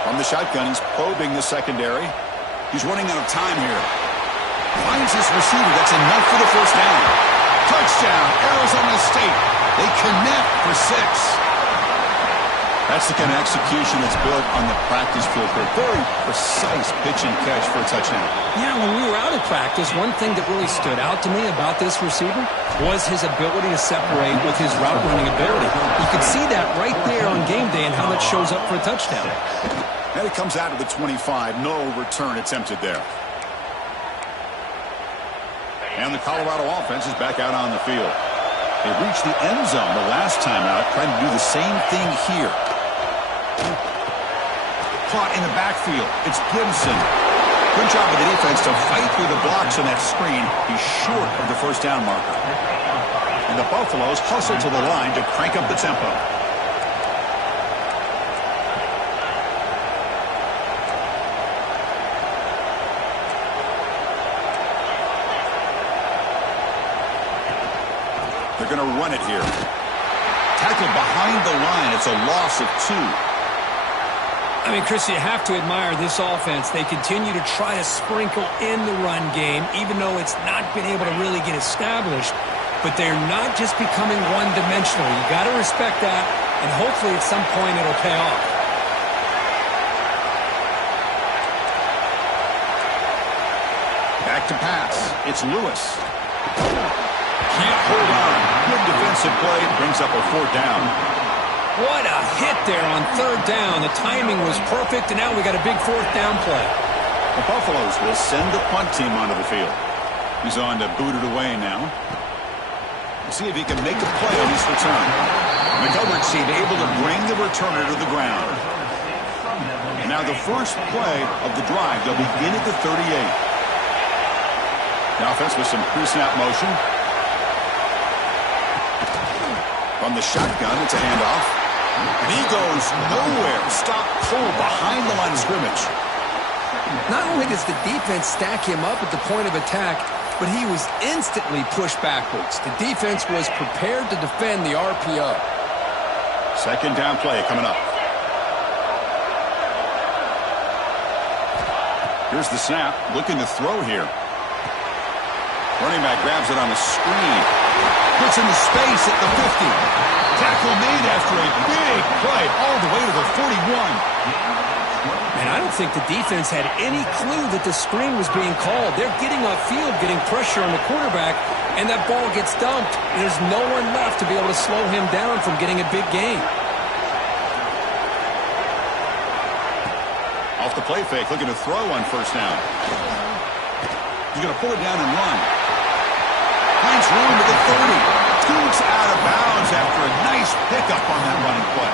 From the shotgun, he's probing the secondary. He's running out of time here. Finds his receiver. That's enough for the first down. Touchdown, Arizona State. They connect for 6. That's the kind of execution that's built on the practice field for a very precise pitch and catch for a touchdown. Yeah, when we were out at practice, one thing that really stood out to me about this receiver was his ability to separate with his route running ability. You could see that right there on game day and how that shows up for a touchdown. And it comes out of the 25. No return attempted there. And the Colorado offense is back out on the field. They reached the end zone the last time out, trying to do the same thing here. Caught in the backfield. It's Gibson. Good job of the defense to fight through the blocks on that screen. He's short of the first down marker. And the Buffaloes hustle to the line to crank up the tempo. They're going to run it here. Tackled behind the line. It's a loss of 2. I mean, Chris, you have to admire this offense. They continue to try to sprinkle in the run game, even though it's not been able to really get established. But they're not just becoming one-dimensional. You got to respect that, and hopefully at some point it'll pay off. Back to pass. It's Lewis. Can't hold on. Good defensive play. Brings up a 4th down. What a hit there on 3rd down. The timing was perfect, and now we got a big 4th down play. The Buffaloes will send the punt team onto the field. He's on to boot it away now. We'll see if he can make a play on his return. McGovern seemed able to bring the returner to the ground. And now the first play of the drive. They'll begin at the 38. The offense with some pre-snap motion. From the shotgun, it's a handoff. And he goes nowhere. Stop cold behind the line of scrimmage. Not only does the defense stack him up at the point of attack, but he was instantly pushed backwards. The defense was prepared to defend the RPO. 2nd down play coming up. Here's the snap. Looking to throw here. Running back grabs it on the screen. Puts into space at the 50. Tackle made after a big play all the way to the 41. And I don't think the defense had any clue that the screen was being called. They're getting upfield, getting pressure on the quarterback, and that ball gets dumped. And there's no one left to be able to slow him down from getting a big gain. Off the play fake, looking to throw on 1st down. He's going to pull it down and run. Finds room at the 30. Scoots out of bounds after a nice pickup on that running play.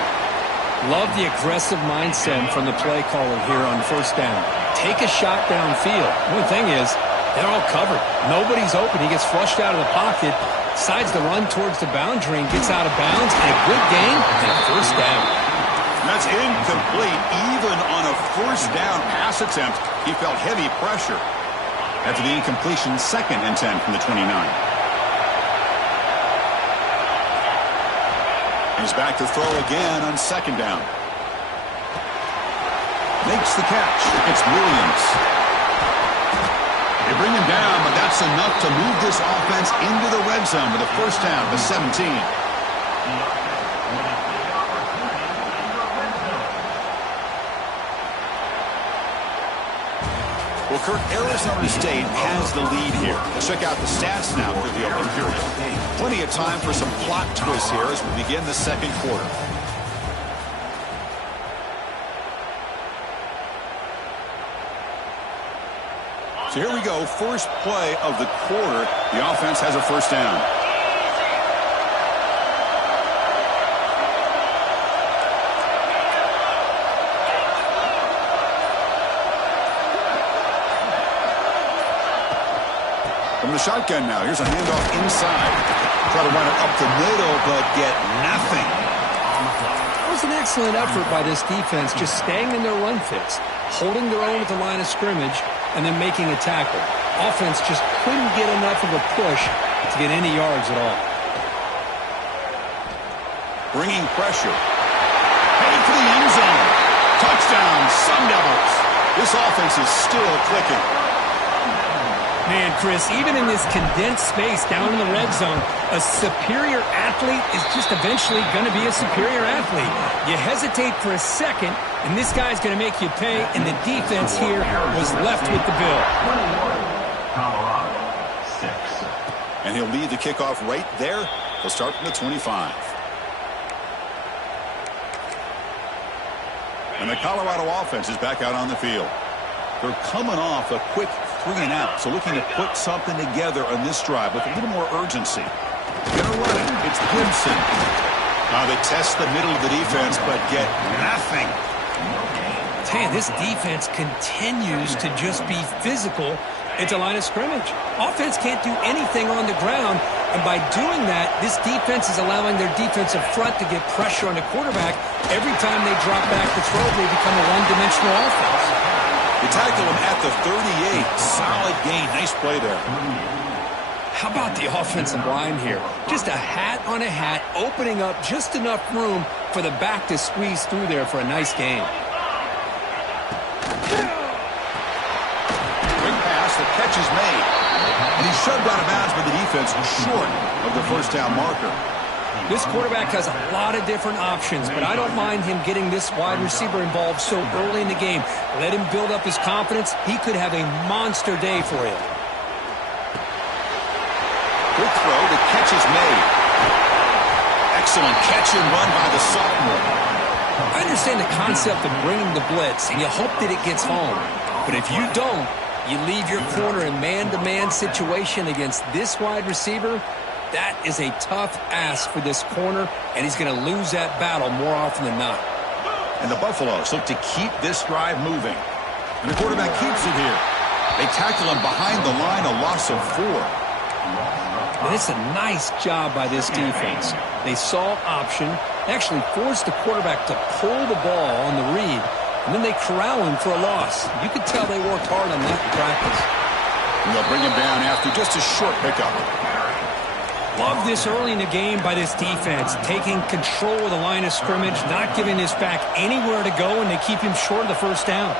Love the aggressive mindset from the play caller here on 1st down. Take a shot downfield. One thing is, they're all covered. Nobody's open. He gets flushed out of the pocket, decides to run towards the boundary and gets out of bounds, and a good gain and a 1st down. That's incomplete. Even on a 1st down pass attempt, he felt heavy pressure. After the incompletion, 2nd and 10 from the 29. He's back to throw again on 2nd down. Makes the catch. It's Williams. They bring him down, but that's enough to move this offense into the red zone with a 1st down to 17. Well, Kirk, Arizona State has the lead here. Let's check out the stats now for the opening period. Plenty of time for some plot twists here as we begin the 2nd quarter. So here we go. First play of the quarter. The offense has a 1st down. From the shotgun now. Here's a handoff inside. Try to run it up the middle, but get nothing. It was an excellent effort by this defense, just staying in their run fits, holding their own at the line of scrimmage, and then making a tackle. Offense just couldn't get enough of a push to get any yards at all. Bringing pressure. Heading for the end zone. Touchdown, Sun Devils. This offense is still clicking. Man, Chris, even in this condensed space down in the red zone, a superior athlete is just eventually going to be a superior athlete. You hesitate for a second, and this guy's going to make you pay, and the defense here was left with the bill. Colorado, 6. And he'll lead the kickoff right there. He'll start from the 25. And the Colorado offense is back out on the field. They're coming off a quick 3-and-out, so looking to put something together on this drive with a little more urgency. Gonna run it. It's Gibson. Now they test the middle of the defense, but get nothing. Hey, this defense continues to just be physical at the line of scrimmage. Offense can't do anything on the ground, and by doing that, this defense is allowing their defensive front to get pressure on the quarterback. Every time they drop back to throw, they become a one-dimensional offense. You tackle him at the 38. Solid gain. Nice play there. How about the offensive line here? Just a hat on a hat, opening up just enough room for the back to squeeze through there for a nice gain. Quick pass, the catch is made. And he's shoved out of bounds by the defense short of the first down marker. This quarterback has a lot of different options, but I don't mind him getting this wide receiver involved so early in the game. Let him build up his confidence. He could have a monster day for you. Quick throw, the catch is made. Excellent catch and run by the sophomore. I understand the concept of bringing the blitz, and you hope that it gets home. But if you don't, you leave your corner in man-to-man situation against this wide receiver. That is a tough ask for this corner, and he's going to lose that battle more often than not. And the Buffaloes look to keep this drive moving. And the quarterback keeps it here. They tackle him behind the line, a loss of 4. And it's a nice job by this defense. They saw option, actually forced the quarterback to pull the ball on the read, and then they corral him for a loss. You could tell they worked hard on that in practice. And they'll bring him down after just a short pickup. Love this early in the game by this defense, taking control of the line of scrimmage, not giving this back anywhere to go, and they keep him short of the first down.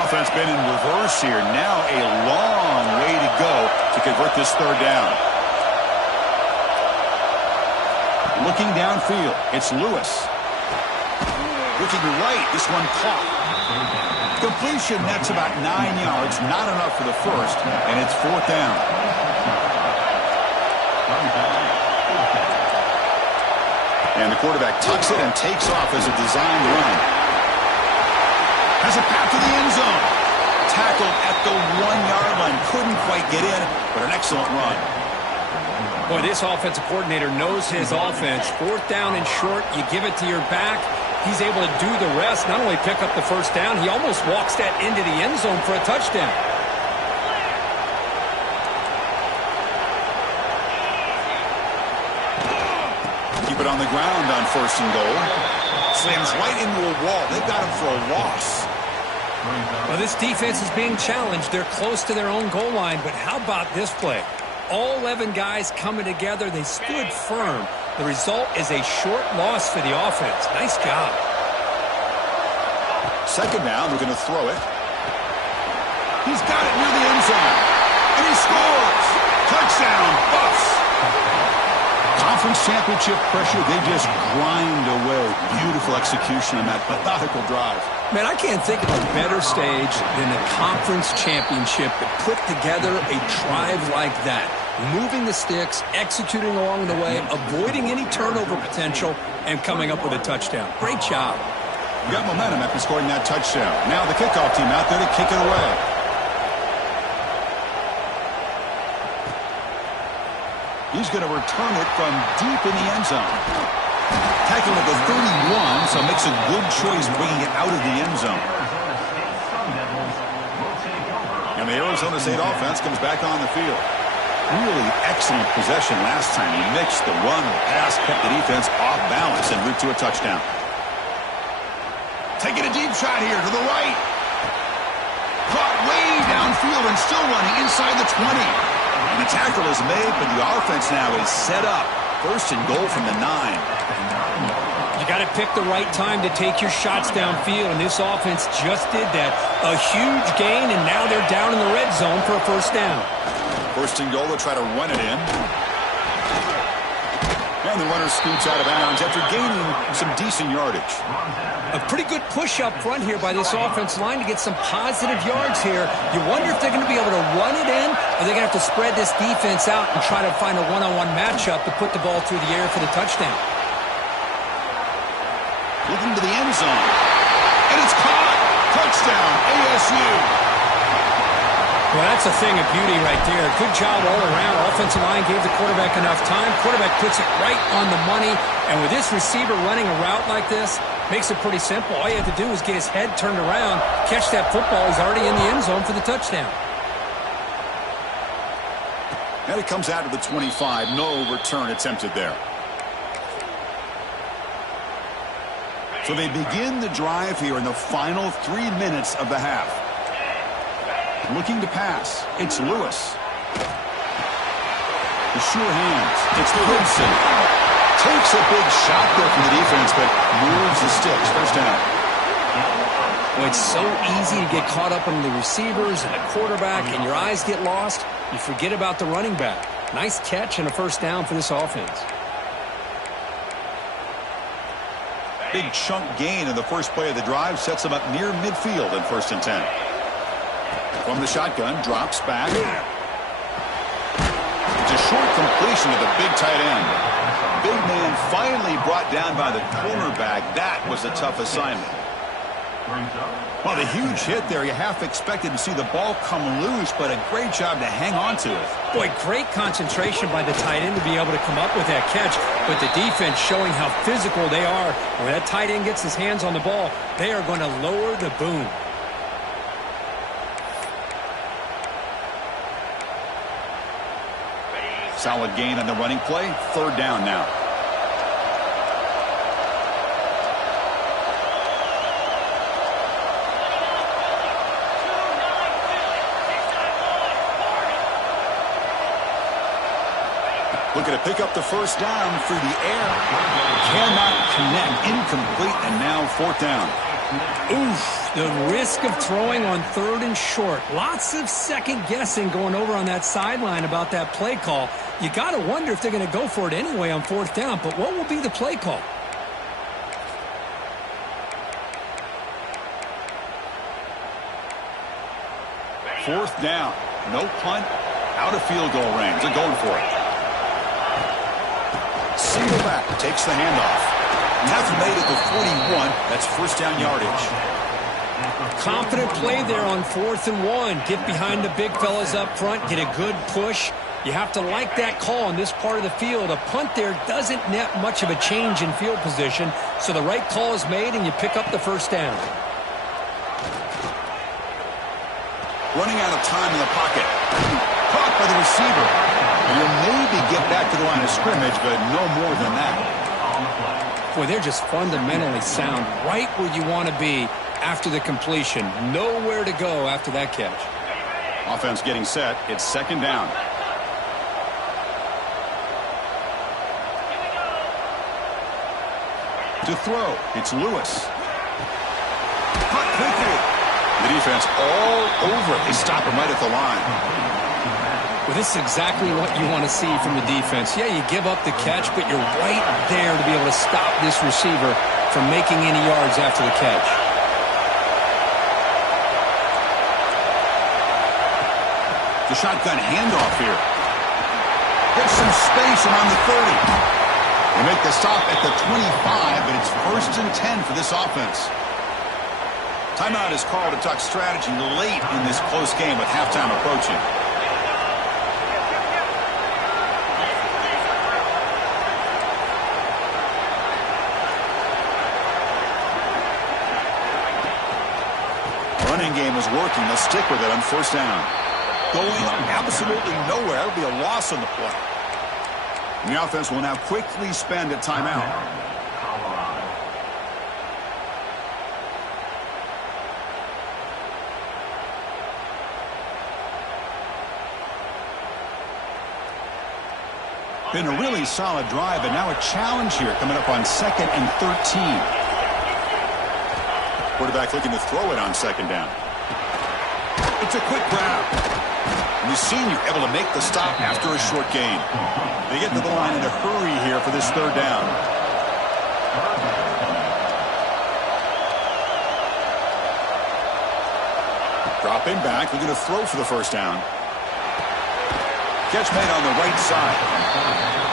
Offense been in reverse here. Now a long way to go to convert this third down. Looking downfield, it's Lewis. Looking right, this one caught. Completion, that's about 9 yards, not enough for the first, and it's 4th down. And the quarterback tucks it and takes off as a designed run. Has a path to the end zone. Tackled at the 1-yard line. Couldn't quite get in, but an excellent run. Boy, this offensive coordinator knows his offense. 4th down and short, you give it to your back. He's able to do the rest, not only pick up the first down, he almost walks that into the end zone for a touchdown. Keep it on the ground on 1st and goal. Slams right into a wall. They've got him for a loss. Well, this defense is being challenged. They're close to their own goal line, but how about this play? All 11 guys coming together. They stood firm. The result is a short loss for the offense. Nice job. 2nd down, they're going to throw it. He's got it near the end zone. And he scores. Touchdown, Buffs. Conference championship pressure, they just grind away. Beautiful execution on that methodical drive. Man, I can't think of a better stage than the conference championship to put together a drive like that. Moving the sticks, executing along the way, avoiding any turnover potential, and coming up with a touchdown. Great job. You got momentum after scoring that touchdown. Now the kickoff team out there to kick it away. He's going to return it from deep in the end zone. Tackling at the 31, so makes a good choice bringing it out of the end zone. And the Arizona State offense comes back on the field. Really excellent possession last time. He mixed the run, the pass, kept the defense off balance and route to a touchdown. Taking a deep shot here to the right. Caught way downfield and still running inside the 20. And the tackle is made, but the offense now is set up. 1st and goal from the 9. You got to pick the right time to take your shots downfield, and this offense just did that. A huge gain, and now they're down in the red zone for a 1st down. 1st and goal, they'll try to run it in. And the runner scoots out of bounds after gaining some decent yardage. A pretty good push up front here by this offense line to get some positive yards here. You wonder if they're going to be able to run it in, or they're going to have to spread this defense out and try to find a one-on-one matchup to put the ball through the air for the touchdown. Looking to the end zone. And it's caught. Touchdown, ASU. Well, that's a thing of beauty right there. Good job all around. Offensive line gave the quarterback enough time. Quarterback puts it right on the money. And with this receiver running a route like this, makes it pretty simple. All you have to do is get his head turned around, catch that football. He's already in the end zone for the touchdown. And it comes out to the 25. No return attempted there. So they begin the drive here in the final 3 minutes of the half. Looking to pass. It's Lewis. The sure hands. It's Hudson. Takes a big shot there from the defense, but moves the sticks. First down. Well, it's so easy to get caught up on the receivers and the quarterback, and your eyes get lost. You forget about the running back. Nice catch and a first down for this offense. Big chunk gain in the first play of the drive sets them up near midfield in 1st and 10. From the shotgun, drops back. It's a short completion to the big tight end. Big man finally brought down by the cornerback. That was a tough assignment. Well, the huge hit there, you half expected to see the ball come loose, but a great job to hang on to it. Boy, great concentration by the tight end to be able to come up with that catch, but the defense showing how physical they are. When that tight end gets his hands on the ball, they are going to lower the boom. Solid gain on the running play. 3rd down now. Looking to pick up the first down through the air. Cannot connect. Incomplete, and now 4th down. Oof, the risk of throwing on 3rd and short. Lots of second guessing going over on that sideline about that play call. You got to wonder if they're going to go for it anyway on 4th down, but what will be the play call? Fourth down. No punt. Out of field goal range. They're going for it. Single back. Takes the handoff. Nothing made at the 41. That's first down yardage. Confident play there on 4th and 1. Get behind the big fellas up front. Get a good push. You have to like that call in this part of the field. A punt there doesn't net much of a change in field position, so the right call is made and you pick up the first down. Running out of time in the pocket. Caught by the receiver. You'll maybe get back to the line of scrimmage, but no more than that. Boy, they're just fundamentally sound, right where you want to be after the completion. Nowhere to go after that catch. Offense getting set. It's 2nd down. To throw, it's Lewis. Hot quickly. The defense all over it. They stop him right at the line. Well, this is exactly what you want to see from the defense. Yeah, you give up the catch, but you're right there to be able to stop this receiver from making any yards after the catch. The shotgun handoff here. There's some space around the 30. They make the stop at the 25, but it's 1st and 10 for this offense. Timeout is called to talk strategy late in this close game with halftime approaching. Running game is working. They'll stick with it on 1st down. Going absolutely nowhere. That'll be a loss on the play. And the offense will now quickly spend a timeout. Been a really solid drive, but now a challenge here coming up on 2nd and 13. Quarterback looking to throw it on 2nd down. It's a quick grab. And the senior able to make the stop after a short gain. They get to the line in a hurry here for this 3rd down. Dropping back, looking to throw for the first down. Catch made on the right side.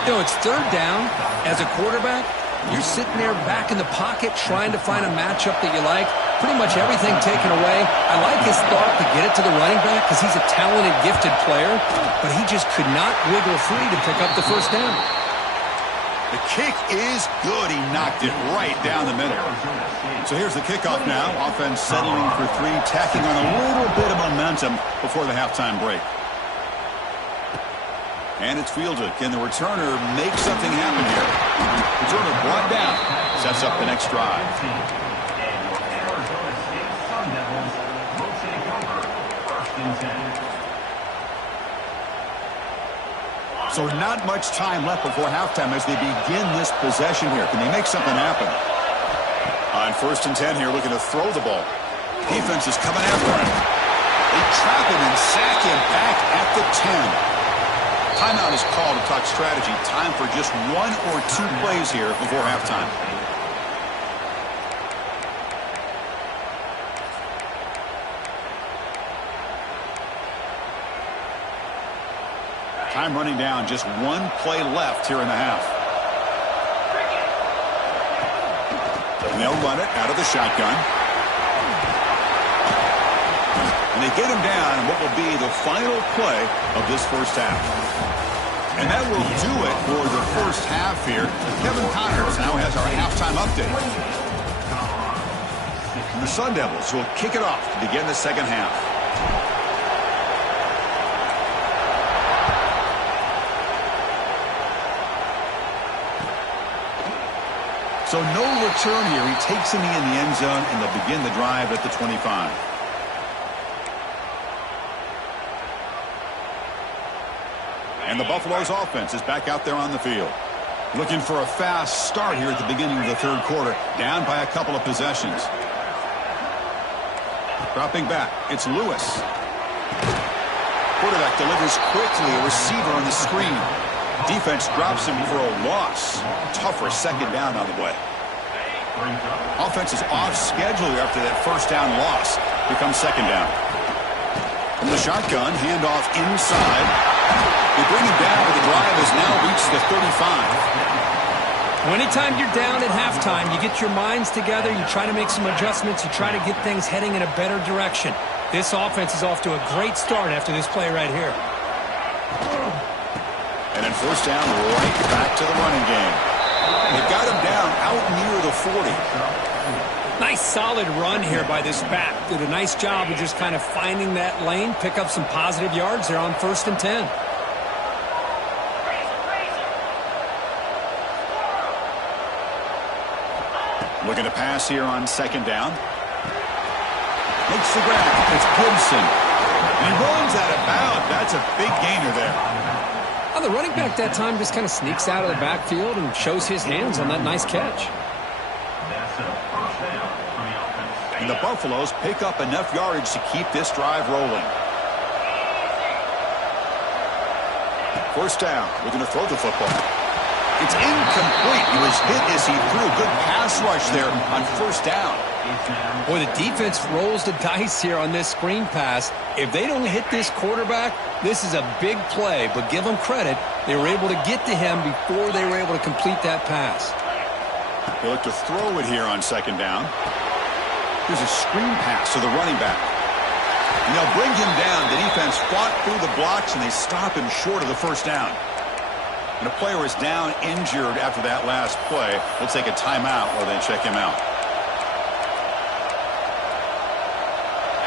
You know, it's 3rd down. As a quarterback, you're sitting there back in the pocket trying to find a matchup that you like. Pretty much everything taken away. I like his thought to get it to the running back because he's a talented, gifted player, but he just could not wiggle free to pick up the first down. The kick is good. He knocked it right down the middle. So here's the kickoff now. Offense settling for 3, tacking on a little bit of momentum before the halftime break. And it's fielded. Can the returner make something happen here? Returner brought down. Sets up the next drive. and 10. So not much time left before halftime as they begin this possession here. Can they make something happen? On 1st and 10 here, looking to throw the ball. Defense is coming after him. They trap him and sack him back at the 10. Timeout is called to talk strategy. Time for just 1 or 2 plays here before halftime. Time running down, just 1 play left here in the half. And they'll run it out of the shotgun. And they get him down in what will be the final play of this first half. And that will do it for the first half here. Kevin Connors now has our halftime update. And the Sun Devils will kick it off to begin the second half. So no return here. He takes in the end zone, and they'll begin the drive at the 25. And the Buffalo's offense is back out there on the field. Looking for a fast start here at the beginning of the third quarter. Down by a couple of possessions. Dropping back, it's Lewis. Quarterback delivers quickly, a receiver on the screen. Defense drops him for a loss. Tougher second down on the way. Offense is off schedule after that first down loss. Here comes second down. From the shotgun, handoff inside. They bring him down, but the drive has now reached the 35. Well, anytime you're down at halftime, you get your minds together, you try to make some adjustments, you try to get things heading in a better direction. This offense is off to a great start after this play right here. And then first down, right back to the running game. They've got him down out near the 40. Nice solid run here by this back. Did a nice job of just kind of finding that lane, pick up some positive yards there on 1st and 10. Looking to pass here on second down. Makes the grab. It's Gibson. And he runs out of bounds. That's a big gainer there. Well, the running back that time just kind of sneaks out of the backfield and shows his hands on that nice catch. And the Buffaloes pick up enough yardage to keep this drive rolling. First down. Looking to throw the football. It's incomplete. He was hit as he threw a good pass rush there on first down. Boy, the defense rolls the dice here on this screen pass. If they don't hit this quarterback, this is a big play. But give them credit. They were able to get to him before they were able to complete that pass. They look to throw it here on second down. Here's a screen pass to the running back. And they'll bring him down. The defense fought through the blocks, and they stop him short of the first down. And a player is down injured after that last play. We'll take a timeout while they check him out.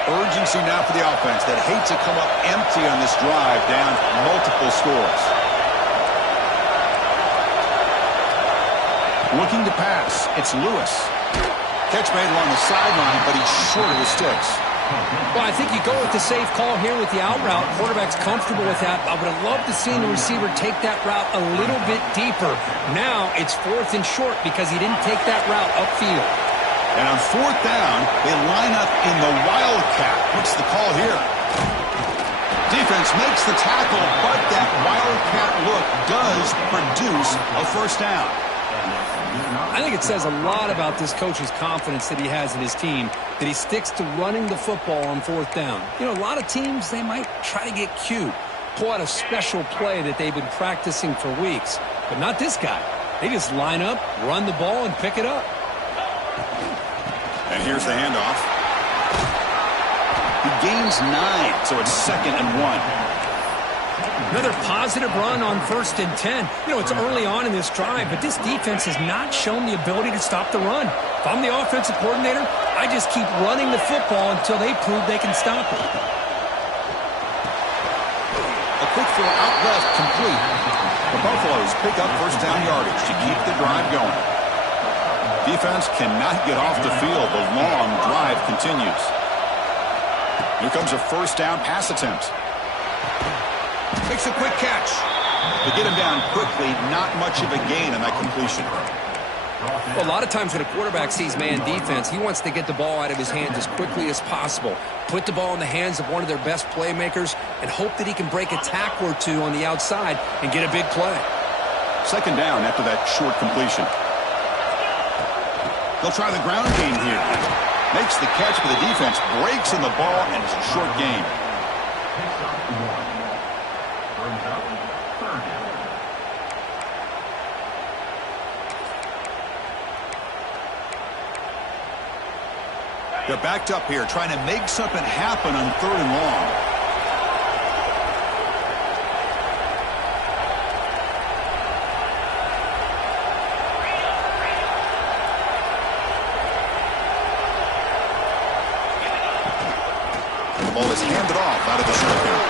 Urgency now for the offense that hates to come up empty on this drive, down multiple scores. Looking to pass, it's Lewis. Catch made along the sideline, but he's short of the sticks. Well, I think you go with the safe call here with the out route. Quarterback's comfortable with that. I would have loved to see the receiver take that route a little bit deeper. Now it's 4th and short because he didn't take that route upfield. And on 4th down, they line up in the Wildcat. What's the call here? Defense makes the tackle, but that Wildcat look does produce a first down. I think it says a lot about this coach's confidence that he has in his team, that he sticks to running the football on 4th down. You know, a lot of teams, they might try to get cute, pull out a special play that they've been practicing for weeks. But not this guy. They just line up, run the ball, and pick it up. And here's the handoff. He gains 9, so it's 2nd and 1. Another positive run on 1st and 10. You know, it's early on in this drive, but this defense has not shown the ability to stop the run. If I'm the offensive coordinator, I just keep running the football until they prove they can stop it. A quick throw out left, complete. The Buffaloes pick up first down yardage to keep the drive going. Defense cannot get off the field. The long drive continues. Here comes a first down pass attempt. Makes a quick catch. To get him down quickly, not much of a gain on that completion. Well, a lot of times when a quarterback sees man defense, he wants to get the ball out of his hands as quickly as possible, put the ball in the hands of one of their best playmakers, and hope that he can break a tackle or two on the outside and get a big play. Second down after that short completion. They'll try the ground game here. Makes the catch, but the defense breaks in the ball, and it's a short game. They're backed up here, trying to make something happen on 3rd and long. And the ball is handed off out of the short count.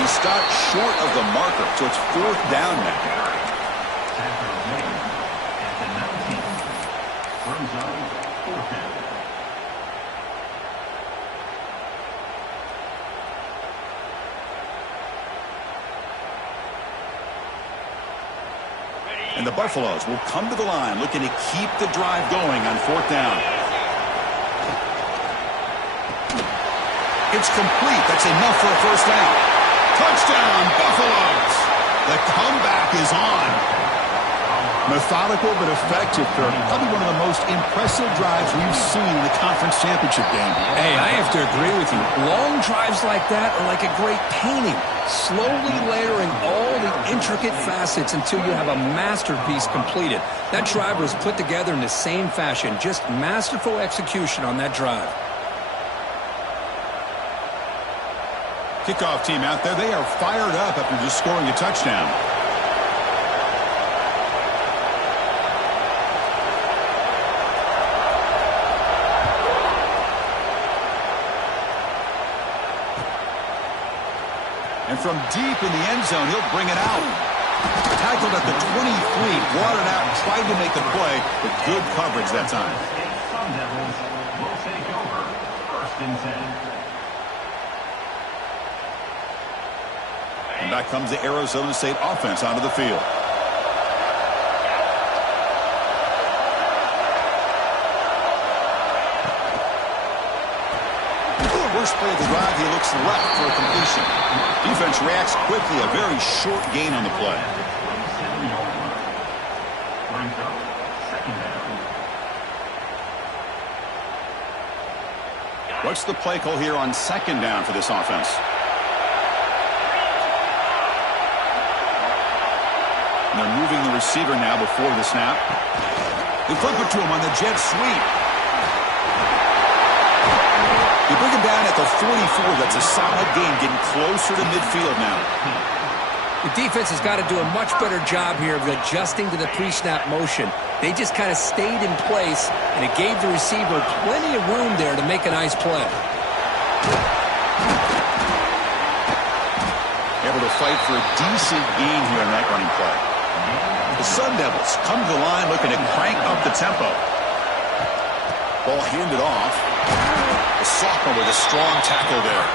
He stopped short of the marker, so it's 4th down now. And the Buffaloes will come to the line looking to keep the drive going on 4th down. It's complete. That's enough for a first down. Touchdown, Buffaloes! The comeback is on. Methodical but effective, Kirk. Probably one of the most impressive drives we've seen in the conference championship game. Hey, I have to agree with you. Long drives like that are like a great painting. Slowly layering all the intricate facets until you have a masterpiece completed. That drive was put together in the same fashion. Just masterful execution on that drive. Kickoff team out there. They are fired up after just scoring a touchdown. And from deep in the end zone, he'll bring it out. Tackled at the 23, brought it out, and tried to make a play, but good coverage that time. Sun Devils will take over 1st and 10. And back comes the Arizona State offense onto the field. First play of the drive, he looks left for a completion. Defense reacts quickly, a very short gain on the play. What's the play call here on 2nd down for this offense? And they're moving the receiver now before the snap. They flip it to him on the jet sweep. They bring him down at the 44. That's a solid gain, getting closer to midfield now. The defense has got to do a much better job here of adjusting to the pre-snap motion. They just kind of stayed in place, and it gave the receiver plenty of room there to make a nice play. Able to fight for a decent gain here on that running play. The Sun Devils come to the line looking to crank up the tempo. Ball handed off. The sophomore with a strong tackle there.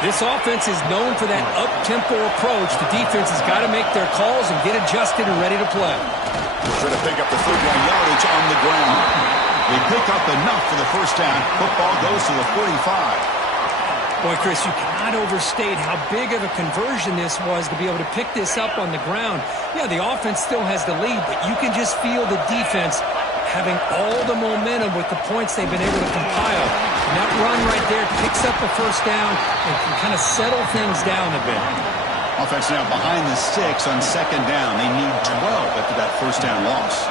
This offense is known for that up-tempo approach. The defense has got to make their calls and get adjusted and ready to play. Trying to pick up the 3rd down yardage on the ground. They pick up enough for the first down. Football goes to the 45. Boy, Chris, you cannot overstate how big of a conversion this was to be able to pick this up on the ground. Yeah, the offense still has the lead, but you can just feel the defense having all the momentum with the points they've been able to compile. And that run right there picks up a first down and can kind of settle things down a bit. Offense now behind the 6 on 2nd down. They need 12 after that first down loss.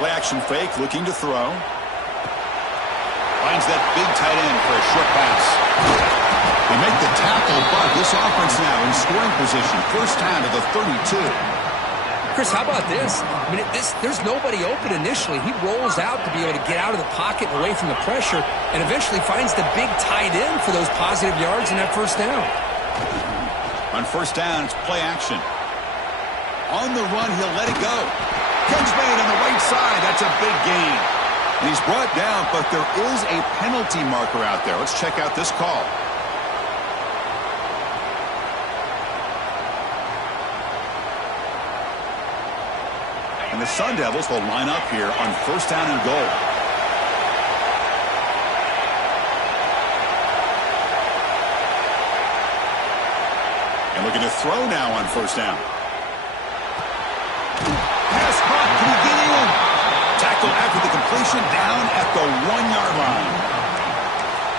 Play action fake, looking to throw. Finds that big tight end for a short pass. They make the tackle, but this offense now in scoring position. First down to the 32. Chris, how about this? I mean, there's nobody open initially. He rolls out to be able to get out of the pocket and away from the pressure and eventually finds the big tight end for those positive yards in that first down. On first down, it's play action. On the run, he'll let it go. Catch made on the right side. That's a big gain. And he's brought down, but there is a penalty marker out there. Let's check out this call. And the Sun Devils will line up here on first down and goal. And looking to throw now on first down. Pass caught. Can he get in? Tackle after the completion down at the 1-yard line.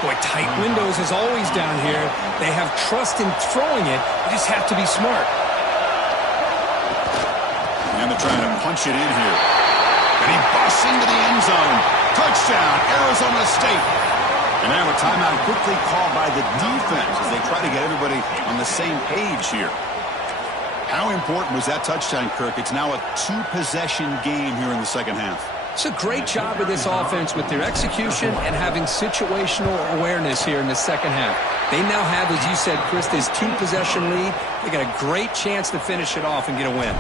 Boy, tight windows as always down here. They have trust in throwing it. You just have to be smart. And they're trying to punch it in here. And he busts into the end zone. Touchdown, Arizona State. And now a timeout quickly called by the defense as they try to get everybody on the same page here. How important was that touchdown, Kirk? It's now a 2-possession game here in the second half. It's a great job of this offense with their execution and having situational awareness here in the second half. They now have, as you said, Chris, this 2-possession lead. They got a great chance to finish it off and get a win.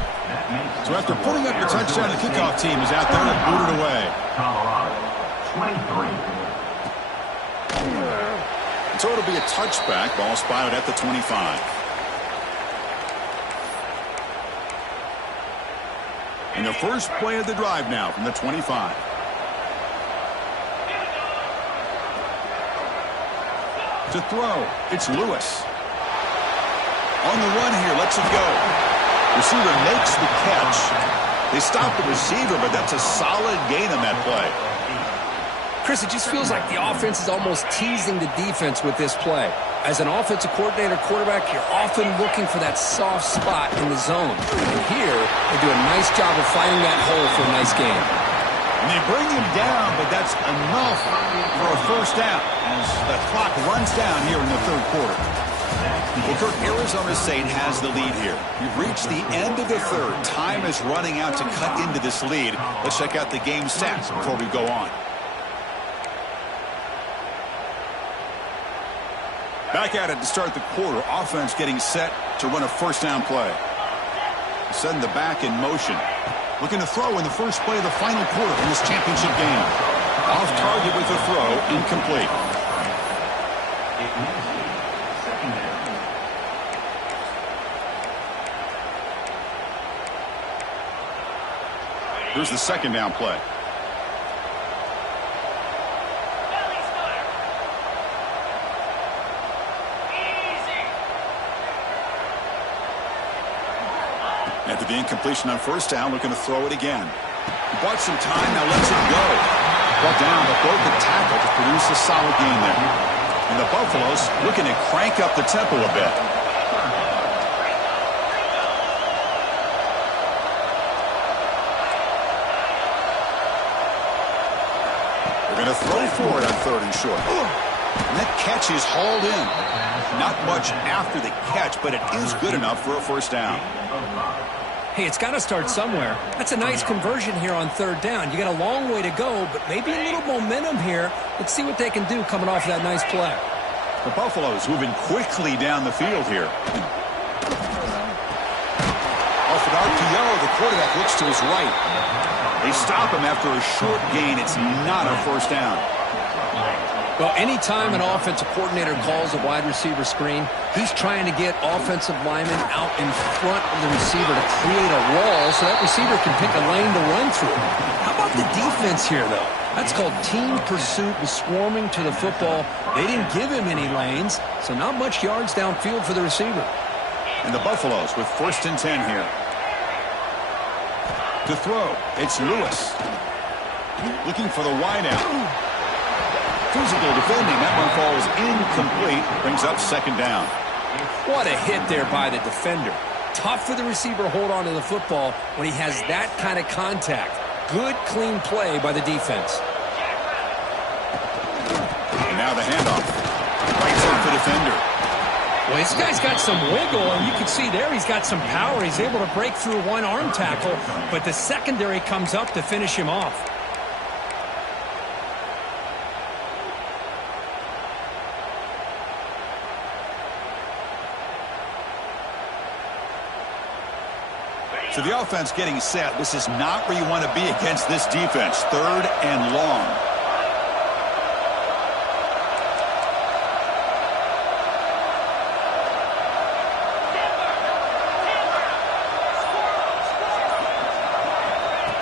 So after putting up the touchdown, the kickoff team is out there to boot it away. Colorado, 23. So it'll be a touchback. Ball spotted at the 25. And the first play of the drive now from the 25. To throw, it's Lewis. On the run here, lets it go. Receiver makes the catch. They stop the receiver, but that's a solid gain on that play. Chris, it just feels like the offense is almost teasing the defense with this play. As an offensive coordinator, quarterback, you're often looking for that soft spot in the zone. And here, they do a nice job of finding that hole for a nice gain. And they bring him down, but that's enough for a first down as the clock runs down here in the third quarter. Well, Kirk, Arizona State has the lead here. We've reached the end of the third. Time is running out to cut into this lead. Let's check out the game stats before we go on. Back at it to start the quarter. Offense getting set to run a first down play. Setting the back in motion. Looking to throw in the first play of the final quarter in this championship game. Off target with the throw. Incomplete. Here's the second down play. After the incompletion on first down, looking to throw it again. He bought some time, now lets it go. Brought down, but broke the tackle to produce a solid gain there. And the Buffaloes looking to crank up the tempo a bit. They're going to throw for it on third and short. And that catch is hauled in. Not much after the catch, but it is good enough for a first down. Hey, it's got to start somewhere. That's a nice conversion here on third down. You got a long way to go, but maybe a little momentum here. Let's see what they can do coming off that nice play. The Buffaloes moving quickly down the field here. Off an RPO, the quarterback looks to his right. They stop him after a short gain. It's not a first down. Well, anytime an offensive coordinator calls a wide receiver screen, he's trying to get offensive linemen out in front of the receiver to create a wall so that receiver can pick a lane to run through. How about the defense here, though? That's called team pursuit and swarming to the football. They didn't give him any lanes, so not much yards downfield for the receiver. And the Buffaloes with first and 10 here. To throw, it's Lewis. Looking for the wideout. Physical defending. That one falls incomplete. Brings up second down. What a hit there by the defender. Tough for the receiver to hold on to the football when he has that kind of contact. Good, clean play by the defense. And now the handoff. Right off the defender. Well, this guy's got some wiggle, and you can see there he's got some power. He's able to break through one arm tackle, but the secondary comes up to finish him off. So the offense getting set. This is not where you want to be against this defense. 3rd and long.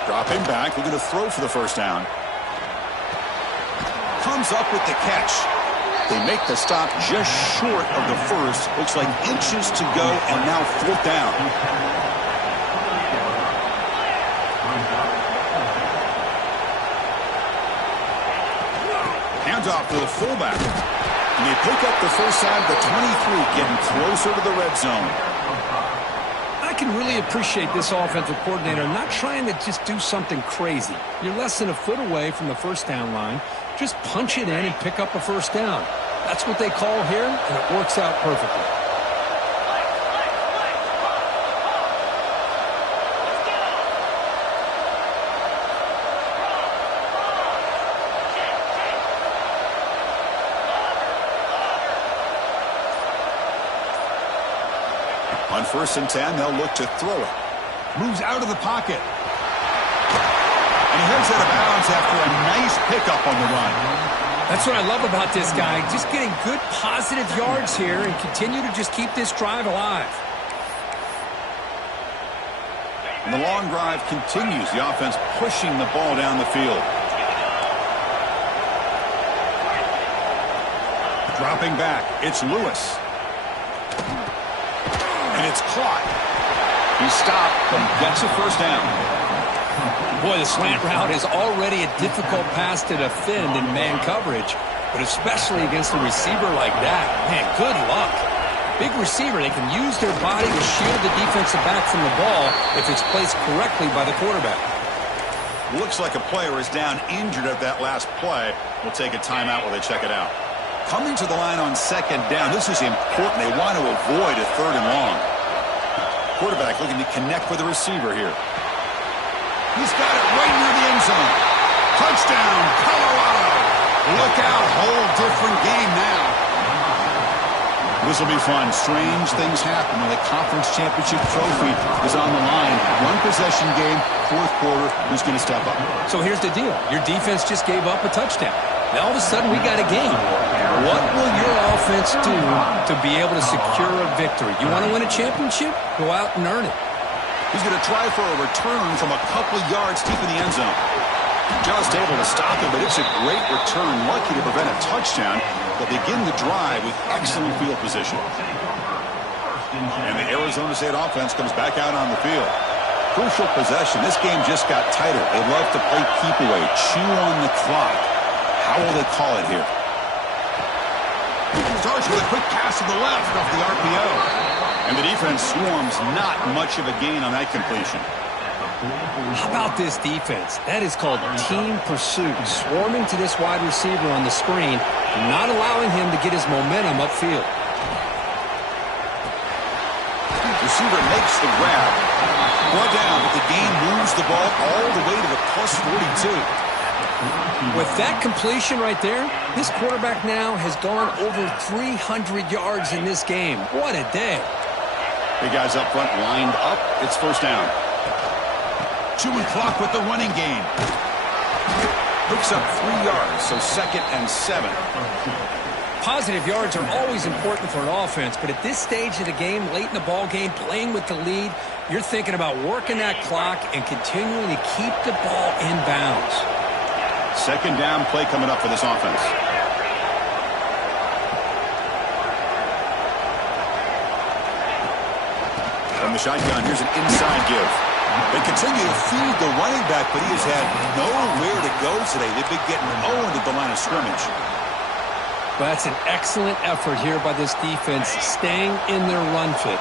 Dropping back, looking to throw for the first down. Comes up with the catch. They make the stop just short of the first. Looks like inches to go, and now 4th down. Handoff to the fullback. And they pick up the first down at the 23, getting closer to the red zone. I can really appreciate this offensive coordinator not trying to just do something crazy. You're less than a foot away from the first down line. Just punch it in and pick up a first down. That's what they call here, and it works out perfectly. On 1st and 10, they'll look to throw it. Moves out of the pocket. And he heads out of bounds after a nice pickup on the run. That's what I love about this guy. Just getting good positive yards here and continue to just keep this drive alive. And the long drive continues. The offense pushing the ball down the field. Dropping back. It's Lewis. And it's caught. He stopped and gets a first down. Boy, the slant route is already a difficult pass to defend in man coverage, but especially against a receiver like that. Man, good luck. Big receiver, they can use their body to shield the defensive back from the ball if it's placed correctly by the quarterback. Looks like a player is down injured at that last play. We'll take a timeout while they check it out. Coming to the line on 2nd down. This is important. They want to avoid a 3rd and long. Quarterback looking to connect with the receiver here. He's got it right near the end zone. Touchdown, Colorado. Look out, whole different game now. This will be fun. Strange things happen when the conference championship trophy is on the line. 1 possession game, 4th quarter. Who's going to step up? So here's the deal. Your defense just gave up a touchdown. Now all of a sudden we got a game. What will your offense do to be able to secure a victory? You want to win a championship? Go out and earn it. He's going to try for a return from a couple of yards deep in the end zone. Just able to stop him, but it's a great return. Lucky to prevent a touchdown. They'll begin the drive with excellent field position. And the Arizona State offense comes back out on the field. Crucial possession. This game just got tighter. They love to play keep away, chew on the clock. How will they call it here? Starts with a quick pass to the left off the RPO. And the defense swarms, not much of a gain on that completion. How about this defense? That is called team pursuit. Swarming to this wide receiver on the screen, not allowing him to get his momentum upfield. Receiver makes the grab. Brought down, but the game moves the ball all the way to the plus 42. With that completion right there, this quarterback now has gone over 300 yards in this game. What a day. Big guys up front lined up. It's first down. Chewing clock with the running game. Picks up 3 yards, so 2nd and 7. Positive yards are always important for an offense, but at this stage of the game, late in the ball game, playing with the lead, you're thinking about working that clock and continuing to keep the ball in bounds. 2nd down play coming up for this offense. From the shotgun, here's an inside give. They continue to feed the running back, but he has had nowhere to go today. They've been getting owned at the line of scrimmage. But that's an excellent effort here by this defense, staying in their run fit,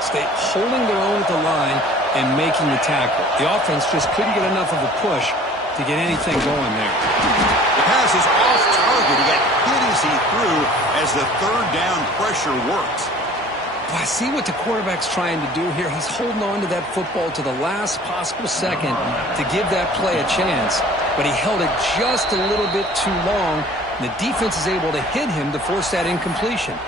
holding their own at the line and making the tackle. The offense just couldn't get enough of a push to get anything going there. The pass is off target. He got hit as he threw as the 3rd down pressure worked. I see what the quarterback's trying to do here. He's holding on to that football to the last possible second to give that play a chance, but he held it just a little bit too long, and the defense is able to hit him to force that incompletion.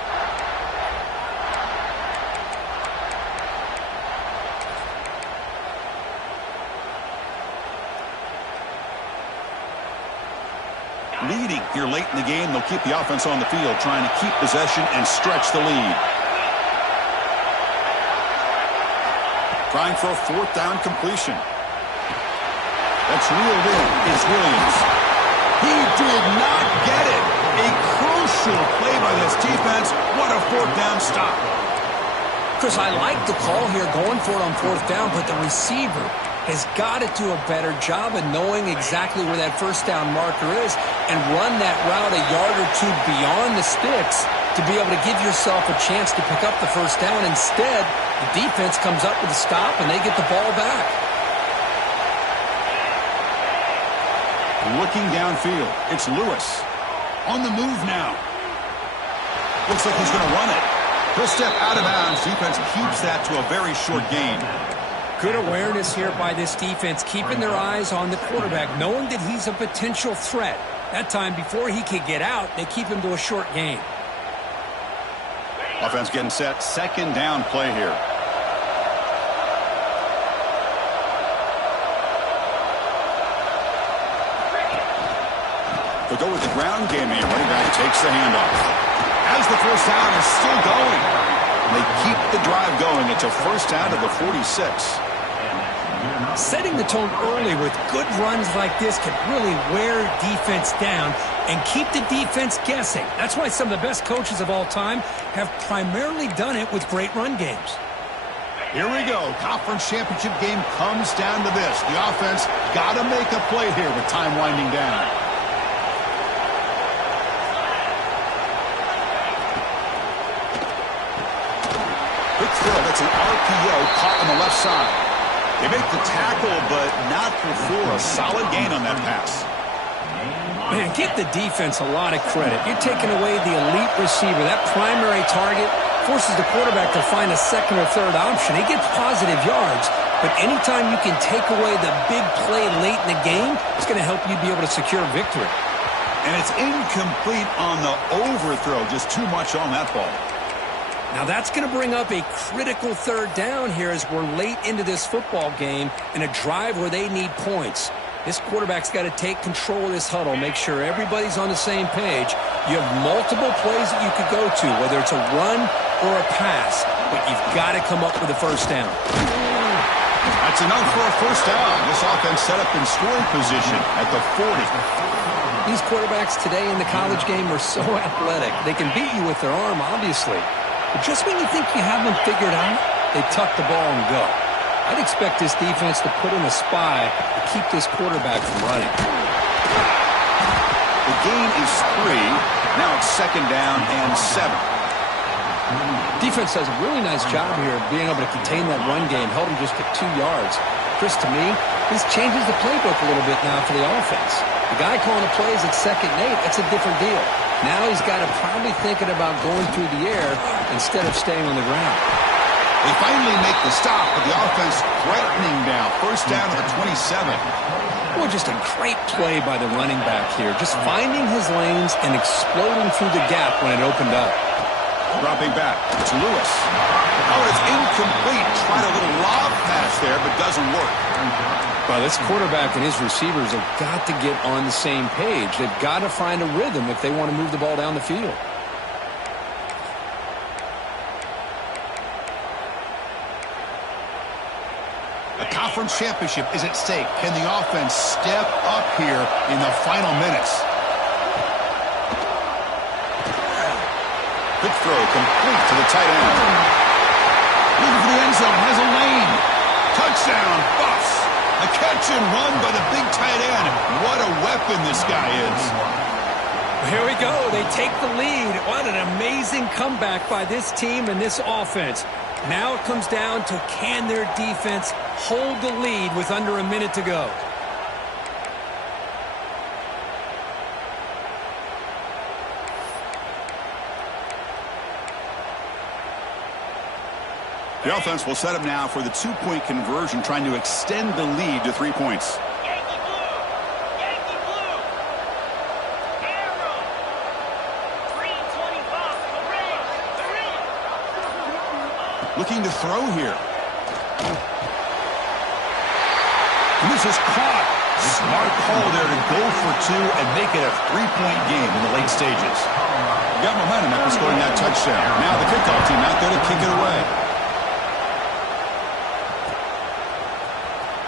Here late in the game, they'll keep the offense on the field, trying to keep possession and stretch the lead. Trying for a fourth down completion. That's reeled in is Williams. He did not get it. A crucial play by this defense. What a fourth down stop. Chris, I like the call here going for it on fourth down, but the receiver has got to do a better job of knowing exactly where that first down marker is and run that route a yard or two beyond the sticks to be able to give yourself a chance to pick up the first down. Instead, the defense comes up with a stop and they get the ball back. Looking downfield, it's Lewis. On the move now. Looks like he's going to run it. He'll step out of bounds. Defense keeps that to a very short gain. Good awareness here by this defense, keeping their eyes on the quarterback, knowing that he's a potential threat. That time, before he could get out, they keep him to a short gain. Offense getting set. Second down play here. They'll go with the ground game here. Running back takes the handoff. As the first down is still going. They keep the drive going. It's a first down to the 46. Setting the tone early with good runs like this can really wear defense down and keep the defense guessing. That's why some of the best coaches of all time have primarily done it with great run games. Here we go. Conference championship game comes down to this. The offense got to make a play here with time winding down. Quick throw. That's an RPO caught on the left side. They make the tackle, but not before a solid gain on that pass. Man, give the defense a lot of credit. You're taking away the elite receiver. That primary target forces the quarterback to find a second or third option. He gets positive yards, but anytime you can take away the big play late in the game, it's going to help you be able to secure victory. And it's incomplete on the overthrow. Just too much on that ball. Now that's going to bring up a critical third down here as we're late into this football game in a drive where they need points. This quarterback's got to take control of this huddle, make sure everybody's on the same page. You have multiple plays that you could go to, whether it's a run or a pass, but you've got to come up with a first down. That's enough for a first down. This offense set up in scoring position at the 40. These quarterbacks today in the college game are so athletic. They can beat you with their arm, obviously. But just when you think you have them figured out, they tuck the ball and go. I'd expect this defense to put in a spy to keep this quarterback from running. The gain is 3. Now it's second down and 7. Defense does a really nice job here of being able to contain that run game, held him just at 2 yards. Chris, to me, this changes the playbook a little bit now for the offense. The guy calling the plays at 2nd and 8, that's a different deal. Now he's got to probably thinking about going through the air instead of staying on the ground. They finally make the stop, but the offense threatening now. First down to the 27. Boy, just a great play by the running back here. Just finding his lanes and exploding through the gap when it opened up. Dropping back. It's Lewis. Oh, it's incomplete. Tried a little lob pass there, but doesn't work. Well, this quarterback and his receivers have got to get on the same page. They've got to find a rhythm if they want to move the ball down the field. The conference championship is at stake. Can the offense step up here in the final minutes? Quick throw complete to the tight end. Looking for the end zone. Has a lane. Touchdown, Buffs. A catch and run by the big tight end. What a weapon this guy is. Here we go. They take the lead. What an amazing comeback by this team and this offense. Now it comes down to can their defense hold the lead with under a minute to go. The offense will set up now for the 2-point conversion, trying to extend the lead to 3 points. Yankee blue! Yankee blue! Arrow! 325! The ring! Looking to throw here. And this is caught. Smart call there to go for two and make it a three-point game in the late stages. Got momentum after scoring that touchdown. Now the kickoff team out there to kick it away.